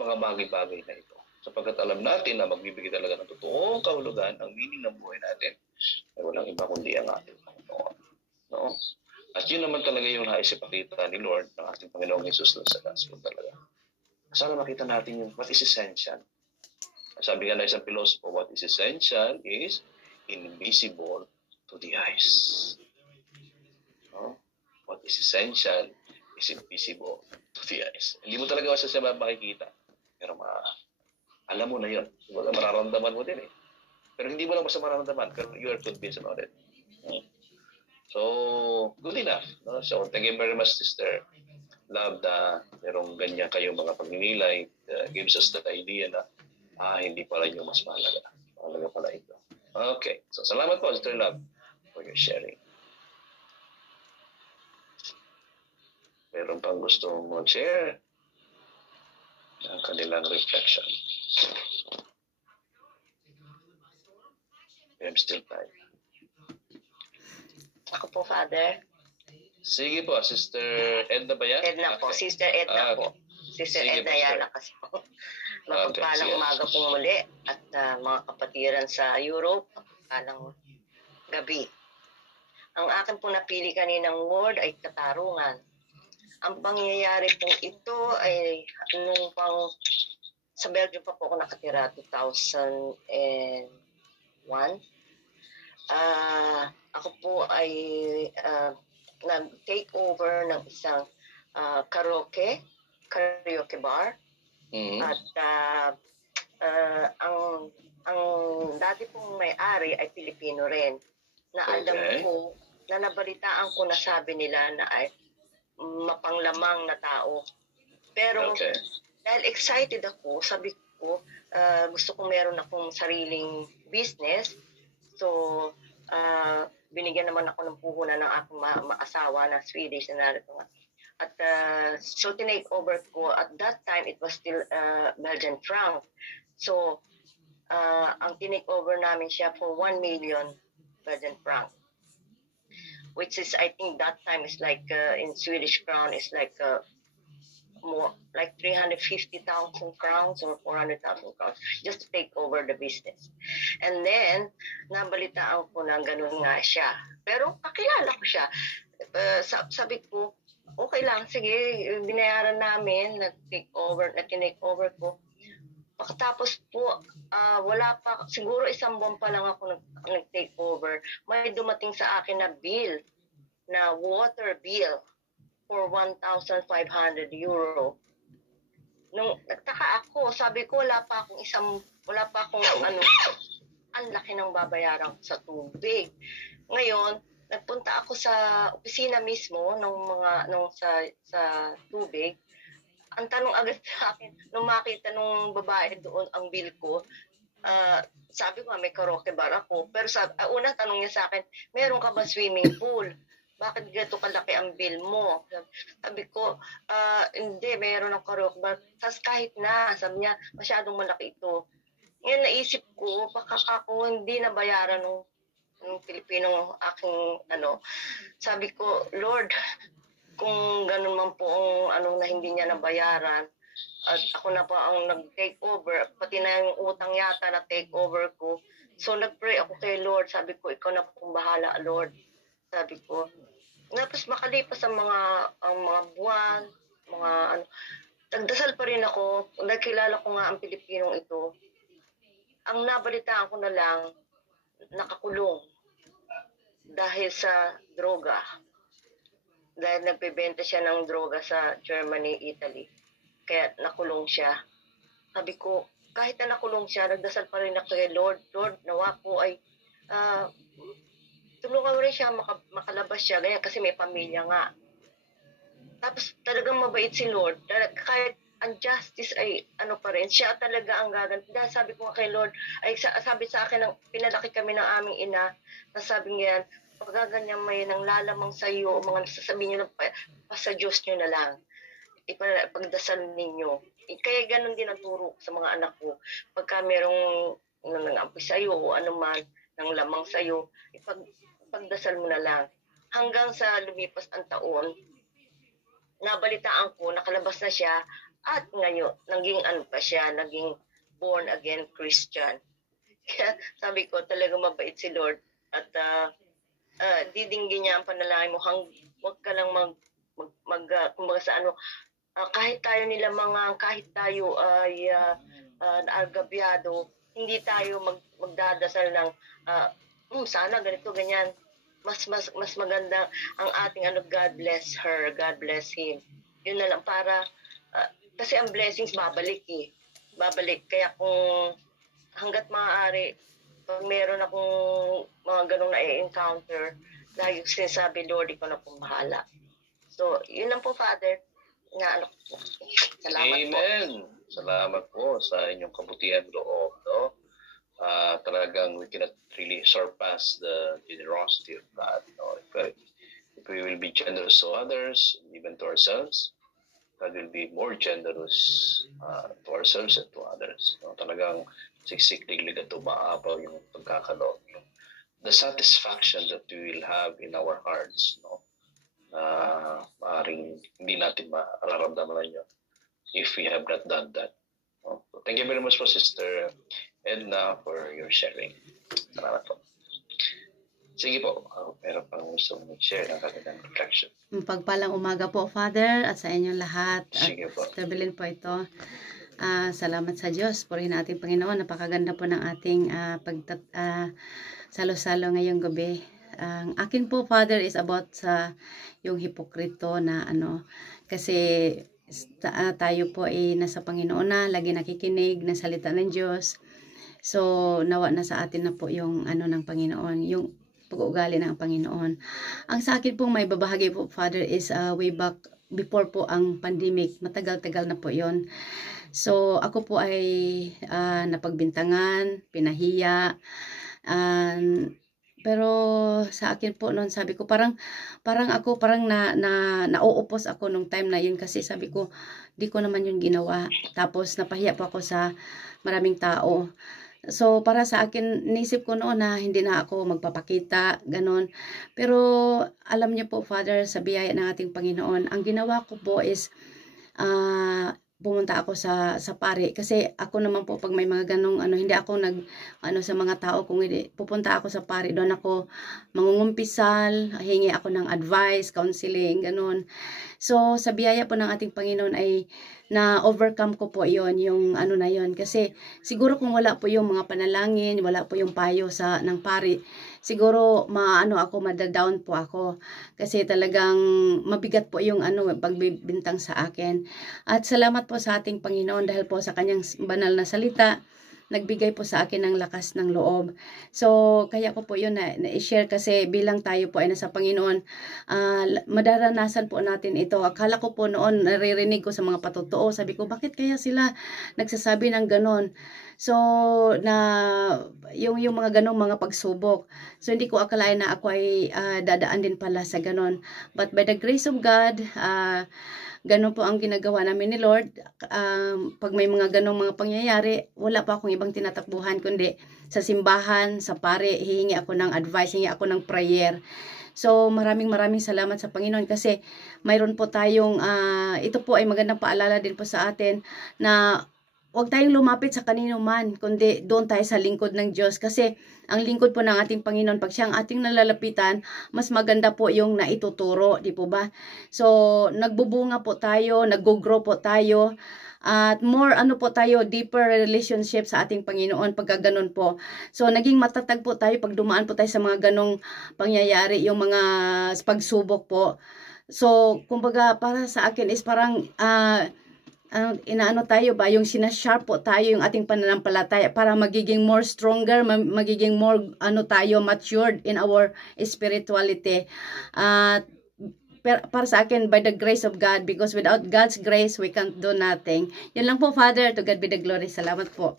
mga bagay-bagay na ito. Sapagkat alam natin na magbibigay talaga ng totoong kahulugan ang meaning ng buhay natin ay walang iba kundi ang ating Panginoon. No? At yun naman talaga yung nais ipakita ni Lord ng ating Panginoong Jesus sa gospel talaga. Sana makita natin yung what is essential. Sabi nga na isang philosopher, what is essential is invisible to the eyes. No? What is essential is invisible to the eyes. Hindi mo talaga masasama makikita. Pero alam mo na yun. Mararamdaman mo din eh. Pero hindi mo lang basta mararamdaman. Pero you are convinced about it. So, good enough. No? So, thank you very much, Sister Love, na merong ganyan kayong mga pagninilay. Gives us that idea na hindi pala yung mas mahalaga. Mahalaga pala ito. Okay. So, salamat po, Sister Love, for your sharing. Meron pang gustong mag-share ng kanilang reflection. I'm still time. Ako po, Father. Sige po, Sister Edna ba yan? Edna po, Okay. Sister Edna Okay. po. Sister Sige Edna po, Yana kasi po. Mapagpalang sige. umaga pong muli at mga kapatiran sa Europe, mapagpalang gabi. Ang akin pong napili kaninang word ay katarungan. Ang pangyayari pong ito ay nung sa Belgium pa po ako nakatira, 2001. Ako po ay nag-take over ng isang karaoke bar. Mhm. At ang dati pong may-ari ay Pilipino rin. Na alam Okay. ko, na nabalitaan ko na sabi nila na ay mapanglamang na tao. Pero Okay. dahil excited ako, sabi ko, gusto ko meron akong sariling business. So, binigyan naman ako ng puhunan ng aking maasawa na Swedish na narito nga. At so tinake over ko, at that time it was still Belgian franc. So ang tinake over namin siya for 1 million Belgian franc, which is, I think that time is like in Swedish crown is like more like 350,000 crowns or 400,000 crowns just to take over the business. And then nabalitaan ko na ganun nga siya, pero kakilala ko siya. Sabi ko, okay lang, sige, binayaran namin, na-take over ko. Pagkatapos po, wala pa, siguro 1 buwan pa lang ako nag-take over. May dumating sa akin na bill, na water bill for 1,500 euro. Nung nagtaka ako, sabi ko wala pa akong ang laki ng babayaran ko sa tubig. Ngayon, nagpunta ako sa opisina mismo sa tubig. Ang tanong agad sa akin, nung makita nung babae doon ang bill ko, sabi ko may karaoke bar ako. Pero unang tanong niya sa akin, meron ka ba swimming pool? Bakit ganito kalaki ang bill mo? Sabi ko, hindi, meron ng karaoke bar. Tapos kahit na, sabi niya, masyadong malaki ito. Ngayon naisip ko, baka ako hindi nabayaran ng Pilipino aking Sabi ko, Lord, kung ganun man po ang na hindi niya nabayaran, at ako na pa ang nag-take over, pati na yung utang yata na take over ko. So nag-pray ako kay Lord, sabi ko, ikaw na po bahala, Lord. Sabi ko, tapos makalipas ang mga buwan, nagdasal pa rin ako, nakilala ko nga ang Pilipinong ito. Ang nabalitaan ko na lang, nakakulong dahil sa droga. Dahil nagbebenta siya ng droga sa Germany, Italy. Kaya nakulong siya. Sabi ko, kahit na nakulong siya, nagdasal pa rin ako kay Lord. Lord, nawa po ay tulungan mo rin siya, makalabas siya. Ganyan, kasi may pamilya nga. Tapos talagang mabait si Lord. Kahit ang justice ay pa rin, siya talaga ang gaganti. Dahil sabi ko nga kay Lord, sabi sa akin, pinalaki kami ng aming ina, na sabi niya, pag ganyan may nang lalamang sa iyo, mga nasasabi niyo, sa Diyos niyo na lang. Ipagdasal ninyo. Kaya ganun din ang turo sa mga anak ko. Pagka merong nangampi sa iyo o anuman, nang lamang sa iyo, ipagdasal mo na lang. Hanggang sa lumipas ang taon, nabalitaan ko, nakalabas na siya, at ngayon, naging naging born again Christian. Kaya sabi ko, talagang mabait si Lord. At didinggin niya ang panalangin mo, huwag ka lang kumbaga sa kahit tayo kahit tayo ay agabyado, hindi tayo magdadasal ng sana ganito, ganyan. Mas maganda ang ating God bless her, God bless him. Yun na lang para, kasi ang blessings babalik eh. Babalik. Kaya kung hanggat maaari, pag meron akong mga ganong na-encounter, lagi ko sinasabi, Lord, ikaw na pong bahala. So, yun lang po, Father. Salamat Amen. po. Salamat po sa inyong kabutihan loob, no? Talagang we cannot really surpass the generosity of God, no? If we will be generous to others, even to ourselves, God will be more generous to ourselves and to others. No? Talagang siksik-liglig at umaapaw yung pagkakaloob. The satisfaction that we will have in our hearts, no? Maaring hindi natin mararamdaman yun if we have not done that. No? So thank you very much po, Sister Edna, for your sharing. Salamat po. Sige po, meron pang gusto mag-share ng kanilang reflection. Pagpalang umaga po, Father, at sa inyong lahat. Sige po. At Evelyn po ito. Salamat sa Diyos. Purihin natin, Panginoon. Napakaganda po ng ating salo-salo ngayong gabi. Ang akin po, Father, is about sa yung hipokrito na kasi tayo po ay nasa Panginoon na, lagi nakikinig ng salita ng Diyos. So, nawa na sa atin na po yung ng Panginoon, yung pag-uugali ng Panginoon. Ang sa akin pong may babahagi po, Father, is way back before po ang pandemic. Matagal-tagal na po yon. So, ako po ay napagbintangan, pinahiya. Pero sa akin po noon, sabi ko, parang nauupos ako nung time na yun kasi sabi ko, di ko naman yun ginawa. Tapos napahiya po ako sa maraming tao. So, para sa akin, nisip ko noon na hindi na ako magpapakita, ganon. Pero, alam niyo po, Father, sa biyaya ng ating Panginoon, ang ginawa ko po is, pumunta ako sa pari. Kasi ako naman po, pag may mga ganong, hindi ako sa mga tao, kung hindi, pupunta ako sa pari, doon ako mangungumpisal, hingi ako ng advice, counseling, ganon. So, sa biyaya po ng ating Panginoon ay na-overcome ko po yon, yung ano na yon. Kasi siguro kung wala po yung mga panalangin, wala po yung payo ng pari, siguro madadown po ako. Kasi talagang mabigat po yung pagbibintang sa akin. At salamat po sa ating Panginoon dahil po sa kanyang banal na salita, nagbigay po sa akin ng lakas ng loob. So, kaya ko po yun na-share kasi bilang tayo po ay nasa Panginoon, madaranasan po natin ito. Akala ko po noon, naririnig ko sa mga patotoo, sabi ko, bakit kaya sila nagsasabi ng ganon? So, yung mga ganong mga pagsubok. So, hindi ko akalain na ako ay dadaan din pala sa ganon. But by the grace of God, ganon po ang ginagawa namin ni Lord. Pag may mga ganong mga pangyayari, wala pa akong ibang tinatakbuhan, kundi sa simbahan, sa pare, hihingi ako ng advice, hihingi ako ng prayer. So, maraming salamat sa Panginoon kasi mayroon po tayong, ito po ay magandang paalala din po sa atin na huwag tayong lumapit sa kanino man, kundi doon tayo sa lingkod ng Diyos. Kasi ang lingkod po ng ating Panginoon, pag siya ang ating nalalapitan, mas maganda po yung naituturo, di po ba? So, nagbubunga po tayo, nag-grow po tayo, at more po tayo, deeper relationship sa ating Panginoon pagka ganun po. So, naging matatag po tayo pag dumaan po tayo sa mga ganong pangyayari, yung mga pagsubok po. So, kumbaga, para sa akin is parang, tayo ba, yung sinasharp po tayo yung ating pananampalataya para magiging more stronger, magiging more tayo matured in our spirituality. Para sa akin, by the grace of God, because without God's grace, we can't do nothing. Yan lang po, Father. To God be the glory. Salamat po.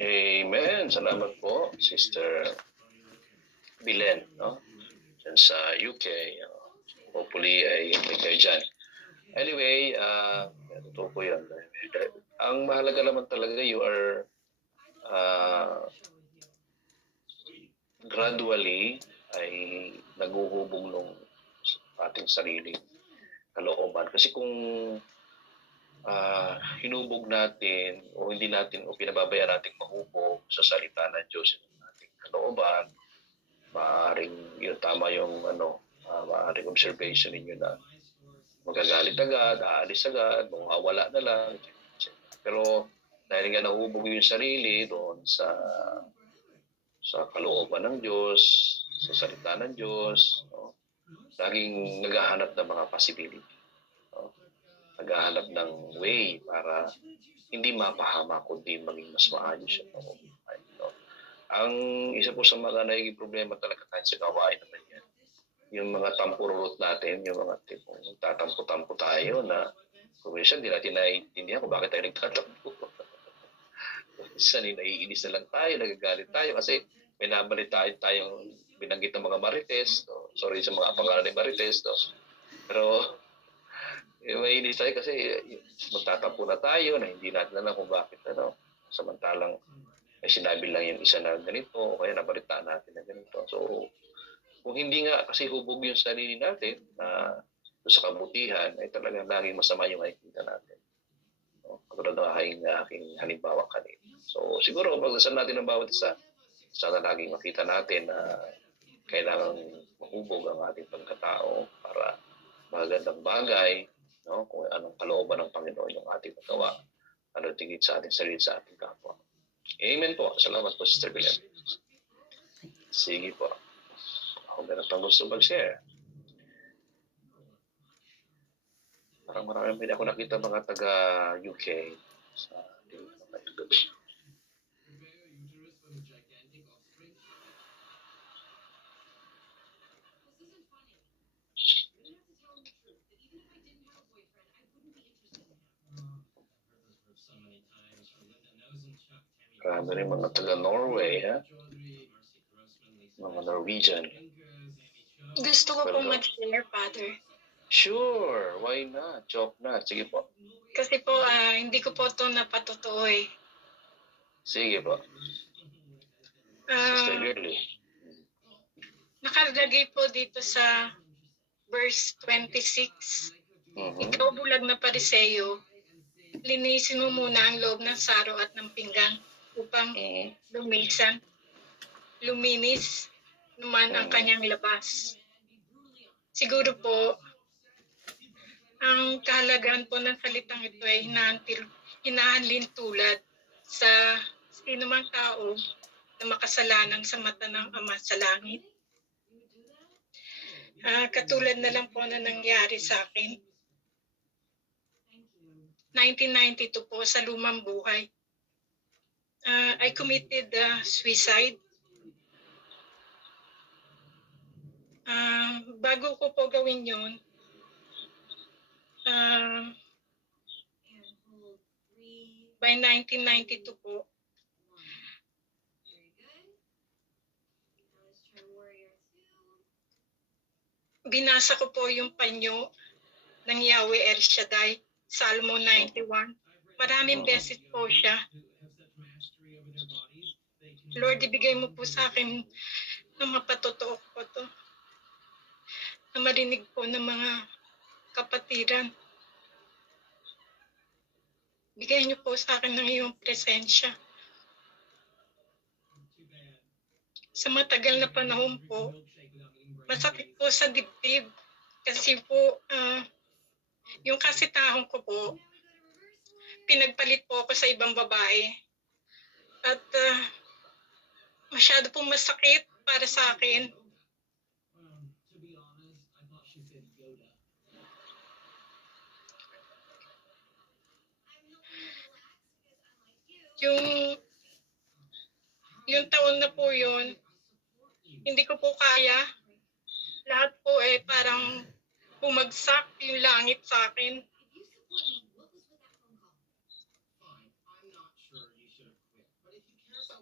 Amen. Salamat po, Sister Bilen, no? Diyan sa UK. Hopefully, ay may kayo dyan. Anyway, totoo po yan. Ang mahalaga naman talaga, you are gradually ay naguhubog ng ating sariling kalooban. Kasi kung hinubog natin o hindi natin o pinababayaan natin mahubog sa salita ng Diyos ng ating kalooban, maaaring yun tama yung maaaring observation ninyo na magagalit agad, aalis agad, mawawala na lang. Pero dahil nga nahubog yung sarili doon sa kalooban ng Diyos, sa salita ng Diyos, no? Laging naghahanap ng mga possibility. No? Naghahanap ng way para hindi mapahama kundi maging mas maayos yung pamumuhay. No? Ang isa po sa mga nagiging problema talaga kahit sa gawain naman yan, yung mga tampururot natin, yung mga tipong tatampo-tampo tayo na kung minsan hindi natin naiintindihan kung bakit tayo nagtatampo. Minsan naiinis na lang tayo, nagagalit tayo kasi may nabalit tayong binanggit ng mga marites. No? Sorry sa mga pangalan ng marites. No? Pero may inis tayo kasi magtatampo na tayo na hindi natin alam kung bakit. Samantalang may sinabi lang yung isa na ganito o kaya nabalitaan natin na ganito. So, kung hindi nga kasi hubog yung sarili natin na sa kabutihan, ay talagang laging masama yung nakikita natin. No? Katulad ng aking halimbawa kanina. So siguro pagdasal natin ng bawat isa, sana laging makita natin na kailangan mahubog ang ating pagkatao para magandang bagay, no? Kung anong kalooban ng Panginoon yung ating magawa, ano tingin sa ating sarili, sa ating kapwa. Amen po. Salamat po, Sister Bilen. Sige po. Ako meron pang gusto mag-share. Parang marami ako nakita mga taga-UK sa ating mga gabi. Marami rin mga taga-Norway, ha? Mga Norwegian. Gusto ko pong mag-share, Father. Sure, why not? Joke na. Sige po. Kasi po, hindi ko po ito napatotoo eh. Sige po. Sister Girly. Nakalagay po dito sa verse 26. Ikaw bulag na Pariseo, linisin mo muna ang loob ng saro at ng pinggan upang luminis naman ang kanyang labas. Siguro po, Ang kahalagahan po ng salitang ito ay hinahalin tulad sa sino mang tao na makasalanan sa mata ng Ama sa langit. Katulad na lang po na nangyari sa akin. 1992 po sa lumang buhay. I committed suicide. Bago ko po gawin yun, by 1992 po, binasa ko po yung panyo ng Yahweh El Shaddai, Salmo 91. Maraming beses po siya. Lord, ibigay mo po sa akin na mapatotoo ko to, na marinig po ng mga kapatiran. Bigay niyo po sa akin ng iyong presensya. Sa matagal na panahon po, masakit po sa dibdib kasi po yung kasitahon ko po, pinagpalit po ako sa ibang babae. At masyado po masakit para sa akin. Yung taon na po yun, hindi ko po kaya. Lahat po parang bumagsak yung langit sa akin.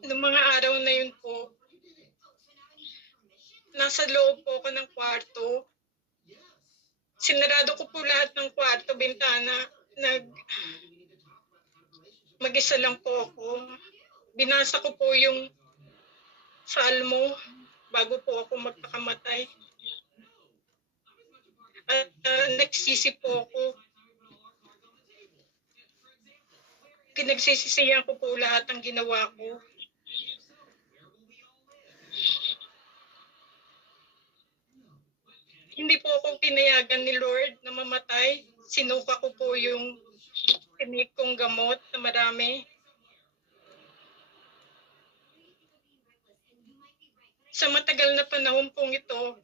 Noong mga araw na yun po, nasa loob po ako ng kwarto. Sinarado ko po lahat ng kwarto, bintana. Mag-isa lang po ako. Binasa ko po yung salmo bago po ako magpakamatay. At nagsisi po ako. Pinagsisisihan ko po lahat ng ginawa ko. Hindi po ako pinayagan ni Lord na mamatay. Sinuka ko po yung tinik kong gamot na marami. Sa matagal na panahon pong ito,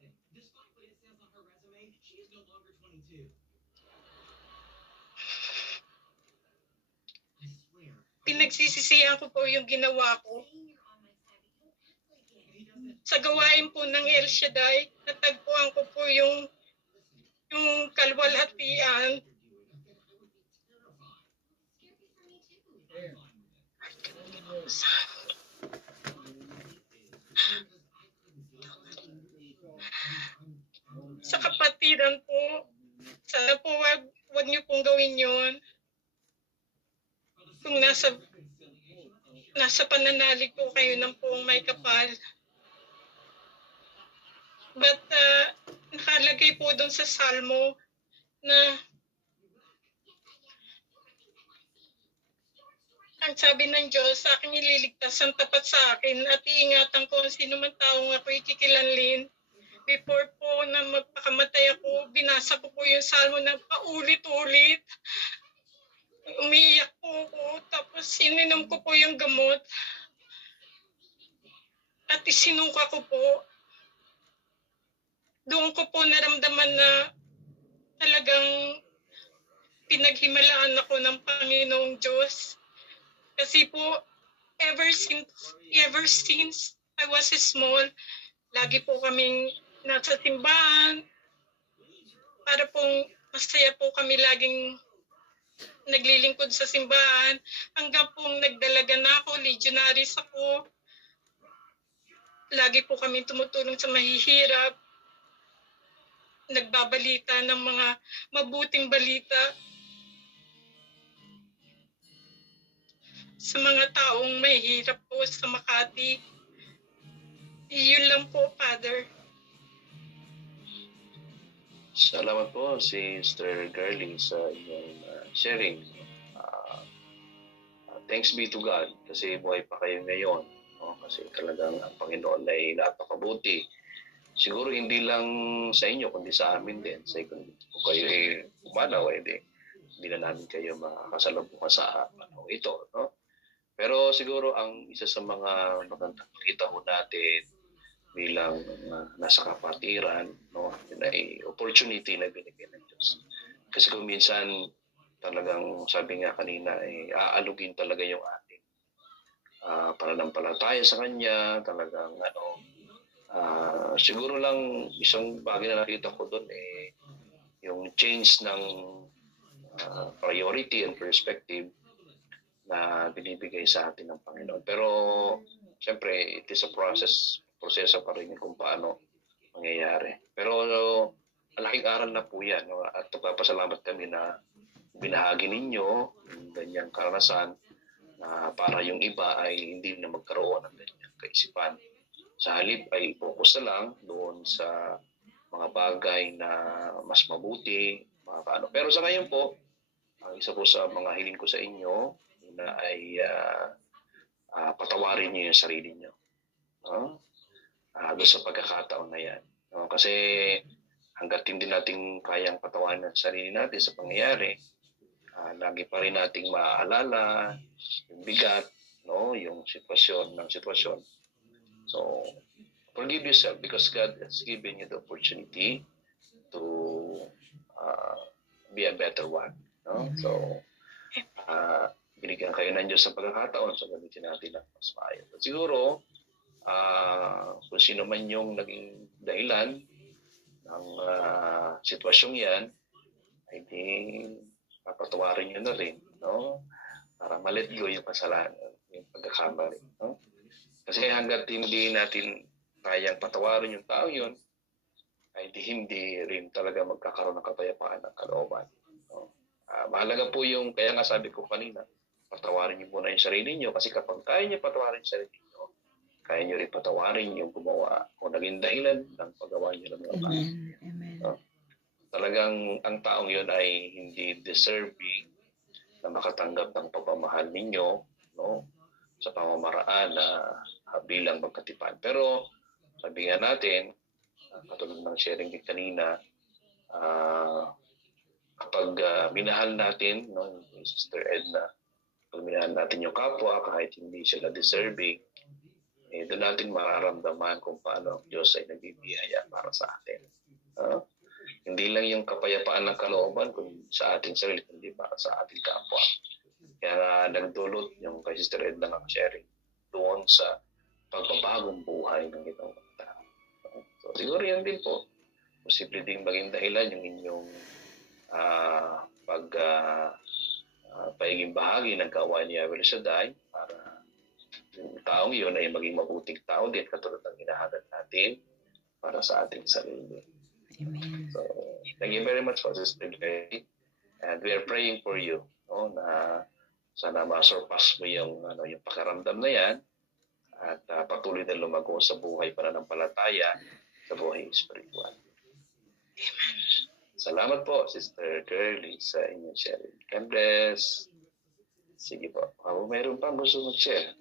pinagsisisihan ko po yung ginawa ko. Sa gawain po ng El Shaddai, natagpuan ko po yung kalwalhatian. Sa kapatiran po, sana po wag niyo pong gawin yun. Kung nasa pananalig po kayo ng poong may kapal. But nakalagay po doon sa salmo na ang sabi ng Diyos, sa aking ililigtas ang tapat sa akin at iingatan ko ang sino man taong ako'y kikilanlin. Before po na magpakamatay ako, binasa ko po yung salmo na paulit-ulit. Umiiyak po ako, tapos ininom ko po yung gamot. At isinuka ko po. Doon ko po naramdaman na talagang pinaghimalaan ako ng Panginoong Diyos. Kasi po, ever since I was small, lagi po kaming nasa simbahan. Para pong masaya po kami laging naglilingkod sa simbahan. Hanggang pong nagdalaga na ako, legionaries ako. Lagi po kami tumutulong sa mahihirap. Nagbabalita ng mga mabuting balita sa mga taong mahihirap po sa Makati. Yun lang po, Father. Salamat po, Sister Girlie, sa inyong sharing. Thanks be to God kasi buhay pa kayo ngayon. No? Kasi talagang ang Panginoon ay napakabuti. siguro hindi lang sa inyo, kundi sa amin din. Kung kayo umanaw, hindi na namin kayo makakasalubungan sa ito. No? Pero siguro ang isa sa mga magandang makita ho natin bilang nasa kapatiran, no, yun ay opportunity na binigyan ng Diyos. Kasi kung minsan talagang sabi nga kanina, aalugin talaga yung ating pananampalataya sa Kanya, talagang siguro lang isang bagay na nakita ko doon yung change ng priority and perspective na binibigay sa atin ng Panginoon. Pero siyempre, it is a proseso pa rin kung paano mangyayari. Pero malaking aral na po yan. No? At nagpapasalamat kami na binahagi ninyo yung ganyang karanasan na para yung iba ay hindi na magkaroon ng ganyang kaisipan. Sa halip ay focus na lang doon sa mga bagay na mas mabuti. Pero sa ngayon po, ang isa po sa mga hiling ko sa inyo na ay patawarin niyo yung sarili niyo. No? Doon sa pagkakataon na yan. No? Kasi hanggat hindi natin kayang patawarin ang sarili natin sa pangyayari, lagi pa rin nating maaalala yung bigat, no? Yung sitwasyon. So, forgive yourself because God has given you the opportunity to be a better one. No? So, binigyan kayo ng Diyos sa pagkakataon, so gamitin natin ang mas maayos. At siguro, kung sino man yung naging dahilan ng sitwasyong yan, ay di papatawarin nyo na rin, no? Para ma-let go yung kasalanan, yung pagkakamali. No? Kasi hanggat hindi natin kayang patawarin yung tao yun, ay hindi rin talaga magkakaroon ng kapayapaan ng kalooban. No? Mahalaga po yung, kaya nga sabi ko kanina, patawarin niyo muna yung sarili niyo kasi kapag kaya niyo patawarin yung sarili niyo, kaya niyo rin patawarin yung gumawa o naging dahilan ng paggawa niyo ng mga bagay. Amen. No? Talagang ang taong yun ay hindi deserving na makatanggap ng pagmamahal ninyo, no? Sa pamamaraan na bilang magkatipan. Pero sabi nga natin, katulad ng sharing din kanina, kapag minahal natin, no, Sister Edna, pag minahal natin yung kapwa kahit hindi sila deserving, doon natin mararamdaman kung paano ang Diyos ay nagbibiyaya para sa atin. Hindi lang yung kapayapaan ng kalooban kundi sa ating sarili, kundi para sa ating kapwa. Kaya nagdulot yung kay Sister Edna ng sharing doon sa pagbabagong buhay ng itong tao. So siguro yan din po. Posible ding maging dahilan yung inyong pagiging bahagi ng kaaway ni Yahweh Shaddai para yung taong yun ay maging mabuting tao din katulad ng hinahangad natin para sa ating sarili. Amen. So, thank you very much for Sister Gary. And we are praying for you, no, na sana ma-surpass mo yung pakaramdam na yan at patuloy na lumago sa buhay pananampalataya, sa buhay spiritual. Salamat po, Sister Curly, sa inyong sharing. God bless. Sige po. Mayroon pa gusto mag-share.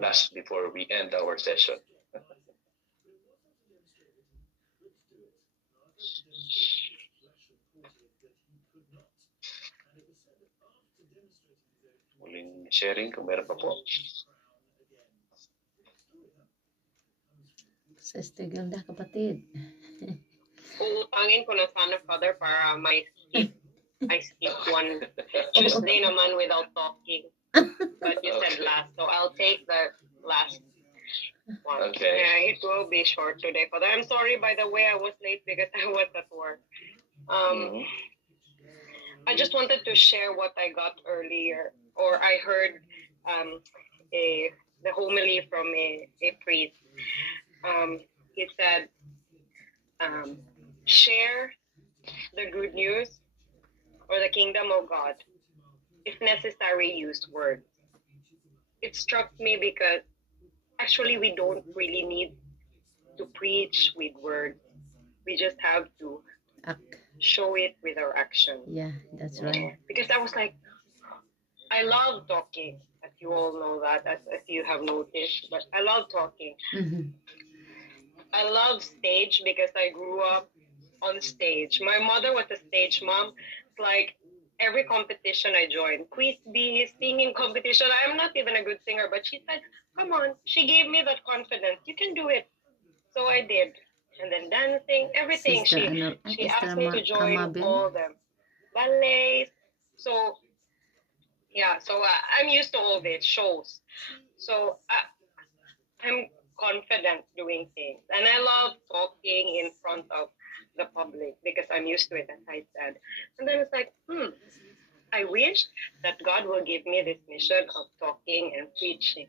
Last before we end our session. Muling sharing kung meron pa po. Sister Gilda, kapatid. Uutangin ko na sana, Father, para I skip one Tuesday naman without talking. But you said last, so I'll take the last one. Okay. Yeah, it will be short today, Father. I'm sorry, by the way, I was late because I was at work. I just wanted to share what I got earlier, or I heard the homily from a priest. He said, share the good news or the kingdom of God. If necessary, use words. It struck me because actually we don't really need to preach with words. We just have to show it with our action. Yeah, that's right. Because I was like, I love talking, as you all know that, as you have noticed, but I love talking. Mm-hmm. I love stage because I grew up on stage. My mother was a stage mom. It's like every competition I joined, quiz bee, singing competition. I'm not even a good singer, but she said, "Come on." She gave me that confidence. You can do it. So I did. And then dancing, everything. Sister, ano, ay, She Sister asked me to join Amabel. all the ballets. So yeah, so I'm used to all these shows. So I'm confident doing things. And I love talking in front of the public because I'm used to it, as I said. And then it's like, I wish that God will give me this mission of talking and preaching.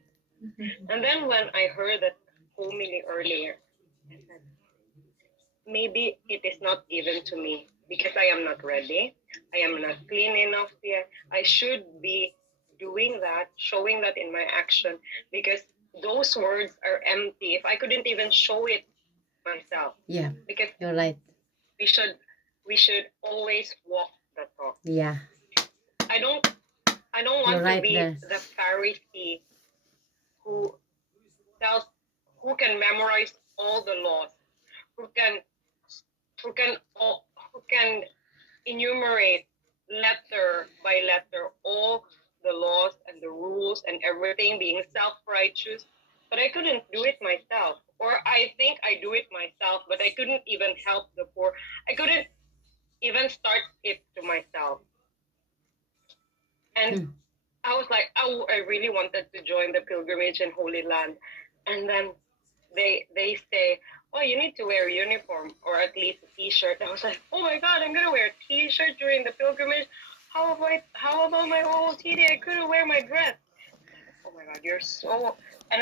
And then when I heard that homily earlier, I said, maybe it is not given to me because I am not ready. I am not clean enough yet. I should be doing that, showing that in my action, because those words are empty. If I couldn't even show it myself. Yeah, Because you're right. we should always walk the talk. Yeah, I don't want you're right to be there. the Pharisee who can memorize all the laws, who can enumerate letter by letter all the laws and the rules and everything, being self-righteous, but I couldn't do it myself. Or I think I do it myself, but I couldn't even help the poor. I couldn't even start it to myself. And I was like, I really wanted to join the pilgrimage in Holy Land. And then they say, oh, you need to wear a uniform or at least a t-shirt. I was like, oh my God, I'm going to wear a t-shirt during the pilgrimage. How about my OOTD? I couldn't wear my dress. Oh my God, you're so... And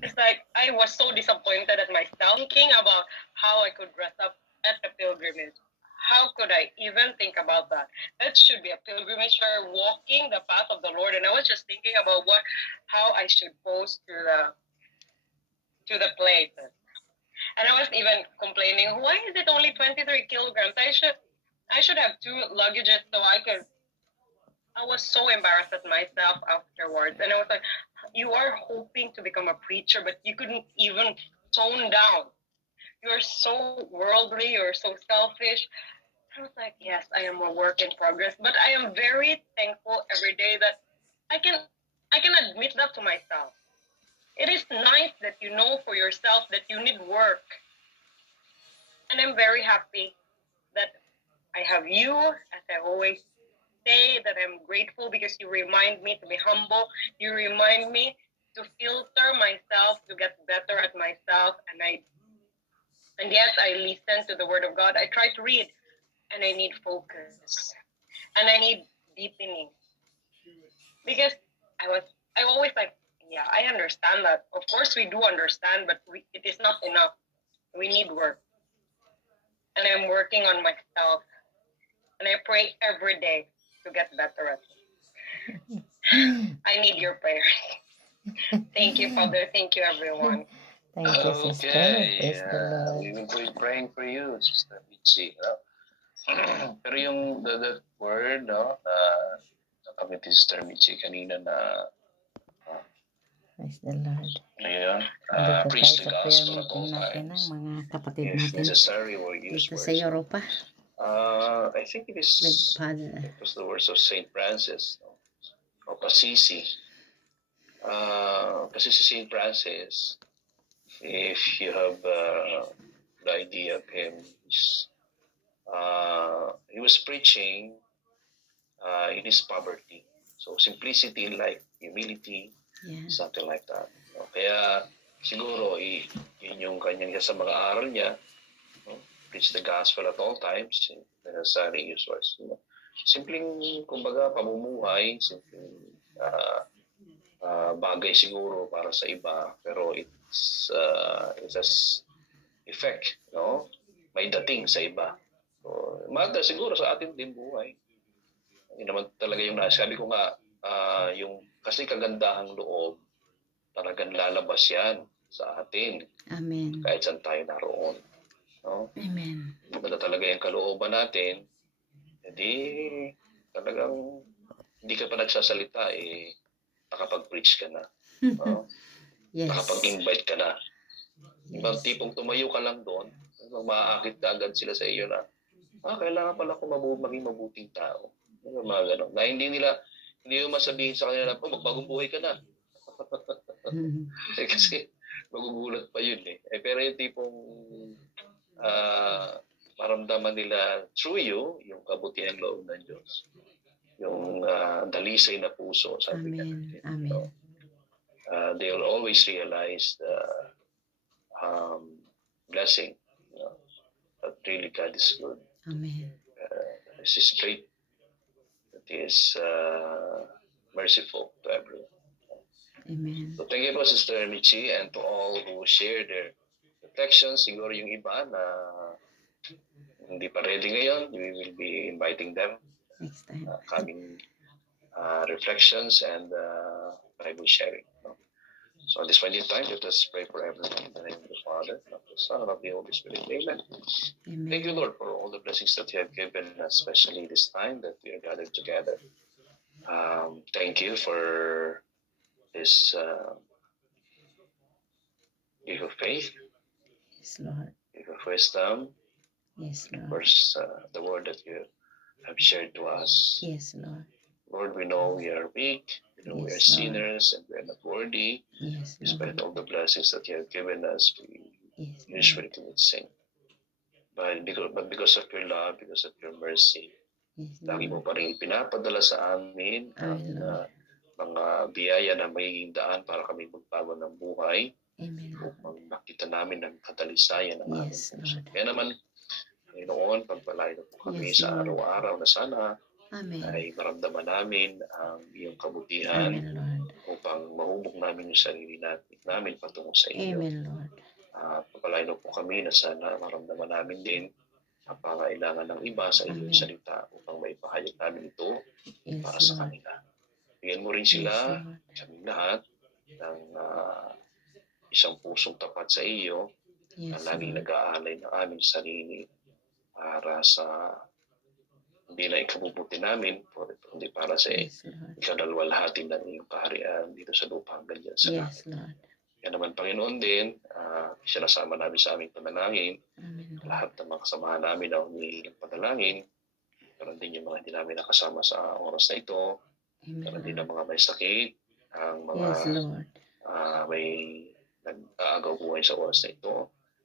it's like, I was so disappointed at myself, thinking about how I could dress up at the pilgrimage. How could I even think about that? That should be a pilgrimage for walking the path of the Lord. And I was just thinking about how I should pose to the places. And I was even complaining, why is it only 23 kilograms? I should have 2 luggages so I was so embarrassed at myself afterwards. And I was like, you are hoping to become a preacher, but you couldn't even tone down. You're so worldly, you're so selfish. I was like, yes, I am a work in progress, but I am very thankful every day that I can admit that to myself. It is nice that you know for yourself that you need work. And I'm very happy that I have you, as I always say, that I'm grateful because you remind me to be humble. You remind me to filter myself, to get better at myself. And yes, I listen to the Word of God. I try to read, and I need focus. And I need deepening. Because I always like, yeah, I understand that. Of course, we do understand, but it is not enough. We need work. And I'm working on myself. And I pray every day to get better at it. I need your prayers. Thank you, Father. Thank you, everyone. Thank you, sister. Praise the Lord. We will be praying for you, Sister Michi. Pero yung that word, nakamit ni Sister Michi kanina na Praise the Lord. Ngayon, Dito preach tayo the sa prayer gospel at all meeting natin ng times. mga kapatid If natin necessary, we'll use Dito words. sa Europa. I think it With Father. was the words of Saint Francis, o Assisi. Kasi si Saint Francis, if you have the idea of him, he was preaching in his poverty. So simplicity in life, humility, Yeah. something like that. Kaya siguro yun yung kanyang sa mga aral niya, preach the gospel at all times, necessary use words. Simpleng, kumbaga, pamumuhay, simpleng bagay siguro para sa iba, pero it has effect, no? May dating sa iba. So, maganda siguro sa atin din buhay. Yun naman talaga yung nasabi ko nga, yung kasi kagandahang loob, talagang lalabas yan sa atin. Amen. Kahit saan tayo naroon. No? Amen. Maganda talaga yung kalooban natin, hindi talagang hindi ka pa nagsasalita, nakapag-preach ka na. No? Yes. Nakapag-invite ka na. Ibang tipong tumayo ka lang doon, maaakit ka agad sila sa iyo na, kailangan pala ako maging mabuting tao. Mga ganon. Na hindi mo masabihin sa kanila na, magbagong buhay ka na. Kasi magugulat pa yun eh. Pero yung tipong maramdaman nila through you, yung kabutihan loob ng Diyos. Yung dalisay na puso. Sabi Amen. natin. Amen. So, they will always realize the blessing. That really God is good. Amen. This is great. That is merciful to everyone. Amen. So thank you po, Sister Michi, and to all who share their reflections. Siguro yung iba na hindi pa ready ngayon, we will be inviting them. Next time. Coming reflections and Bible sharing. No? So at this point in time, let us pray for everyone in the name of the Father, of the Son, and of the Holy Spirit. Amen. Amen. Thank you, Lord, for all the blessings that you have given, especially this time that we are gathered together. Thank you for this gift of faith, Yes, Lord. gift of wisdom, Yes, of Lord. course, the word that you have shared to us. Yes, Lord. Lord, we know we are weak, we know we are Yes, Lord. sinners, and we are not worthy. Yes, Despite Lord. all the blessings that you have given us, we Yes, Lord. usually commit sin. But because of your love, because of your mercy, Yes, lagi mo Lord. pa rin pinapadala sa amin ang Amen, Lord. mga biyaya na magiging daan para kami magbago ng buhay Amen, Lord. upang makita namin ang katalisayan ng aming Yes, puso. Lord. Kaya naman, Panginoon, pagpalain po kami Yes, sa Lord. araw-araw na sana Amen. ay maramdaman namin ang iyong kabutihan Amen, Lord. upang mahubog namin yung sarili namin patungo sa iyo. Amen, Lord. Pagpalain po kami na sana maramdaman namin din ang pangailangan ng iba sa iyong Amen. salita upang maipahayag namin ito Yes, para sa Lord. kanila. Bigyan mo rin Yes, sila, Lord. kaming lahat, ng isang pusong tapat sa iyo na Yes, laging Lord. nag-aalay ng aming sarili para sa hindi na ikabubuti namin, kundi para sa Yes, Lord. ikalawalhati ng iyong kaharian dito sa lupa hanggang dyan sa Yes, langit. Lord. Kaya naman, Panginoon din, sinasama namin sa aming panalangin, Amen, Lord. lahat ng mga kasamahan namin na humihingi ng panalangin, karoon din yung mga hindi namin nakasama sa oras na ito, Amen, karoon din Lord. ang mga may sakit, ang mga Yes, Lord. may nag-aagaw buhay sa oras na ito,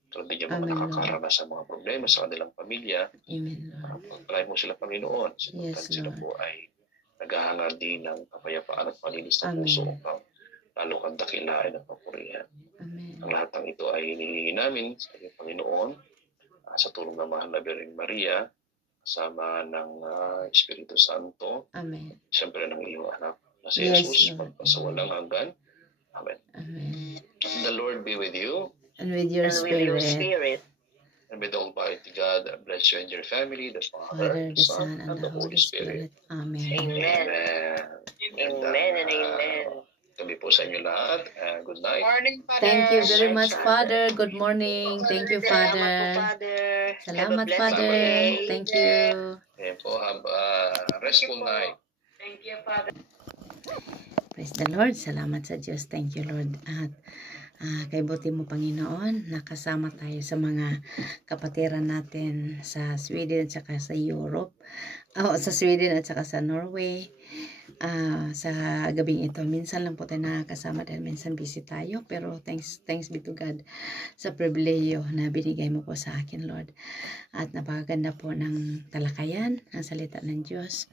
karoon din yung mga Amen, Lord. nakakaranas sa mga problema sa kanilang pamilya. Amen, Lord. Pagpalain mo sila, Panginoon, Yes, sapagkat sila Lord. po ay naghahangar din ng kapayapaan at malinis na Amen. puso upang lalo kang dakilain at papurihan. Amen. Ang lahat ng ito ay hinihingi namin sa iyong Panginoon sa tulong ng Mahal na Birheng Maria, kasama ng Espiritu Santo, Amen. siyempre ng iyong anak na si Yes, Jesus, Lord. pagpasawalang hanggan. Amen. Amen. The Lord be with you, And with your And with your spirit, spirit. and with Almighty God, bless you and your family, the Father, Father, the the Son, Son, and the Holy Spirit. Amen. Amen. Amen. Amen and amen. Kami po sa inyo lahat. Good night. Morning, Father. Thank you very Good much, night, Father. Good morning. Thank you, Salamat po, Father. Father. Have a Salamat, blessed Father. day. Thank you. Ayan po, have a restful night. Thank you, Father. Praise the Lord. Salamat sa Diyos. Thank you, Lord. At kay buti mo, Panginoon, nakasama tayo sa mga kapatiran natin sa Sweden at saka sa Europe. Sa Sweden at saka sa Norway. Sa gabing ito, minsan lang po tayo nakakasama dahil minsan busy tayo. Pero thanks be to God sa pribileyo na binigay mo po sa akin, Lord. At napakaganda po ng talakayan, ang salita ng Diyos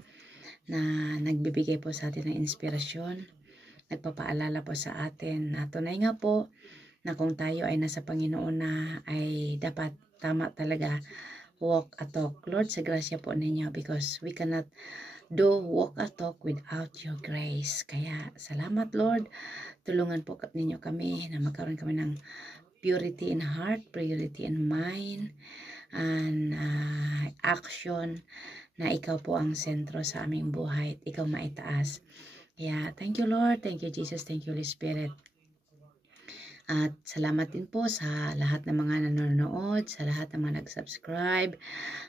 na nagbibigay po sa atin ng inspirasyon, nagpapaalala po sa atin na tunay nga po na kung tayo ay nasa Panginoon na ay dapat tama talaga walk a talk. Lord, sa grasya po ninyo, because we cannot do walk a talk without your grace. Kaya salamat, Lord. Tulungan po ninyo kami na magkaroon kami ng purity in heart, purity in mind, and action na ikaw po ang sentro sa aming buhay at ikaw maitaas. Kaya thank you, Lord. Thank you, Jesus. Thank you, Holy Spirit. At salamat din po sa lahat ng mga nanonood, sa lahat ng mga nag-subscribe,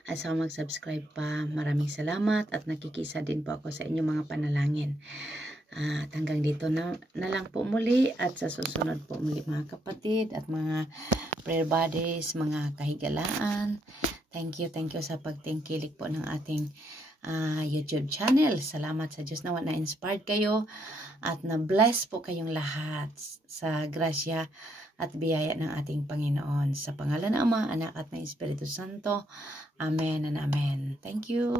at sa mag-subscribe pa. Maraming salamat at nakikisa din po ako sa inyong mga panalangin. At hanggang dito na lang po muli, at sa susunod po muli mga kapatid at mga prayer buddies, mga kahigalaan. Thank you sa pagtingkilik po ng ating YouTube channel. Salamat sa Diyos nawa na inspired kayo at na-bless po kayong lahat sa grasya at biyaya ng ating Panginoon. Sa pangalan ng Ama, Anak at ng Espiritu Santo. Amen and Amen. Thank you.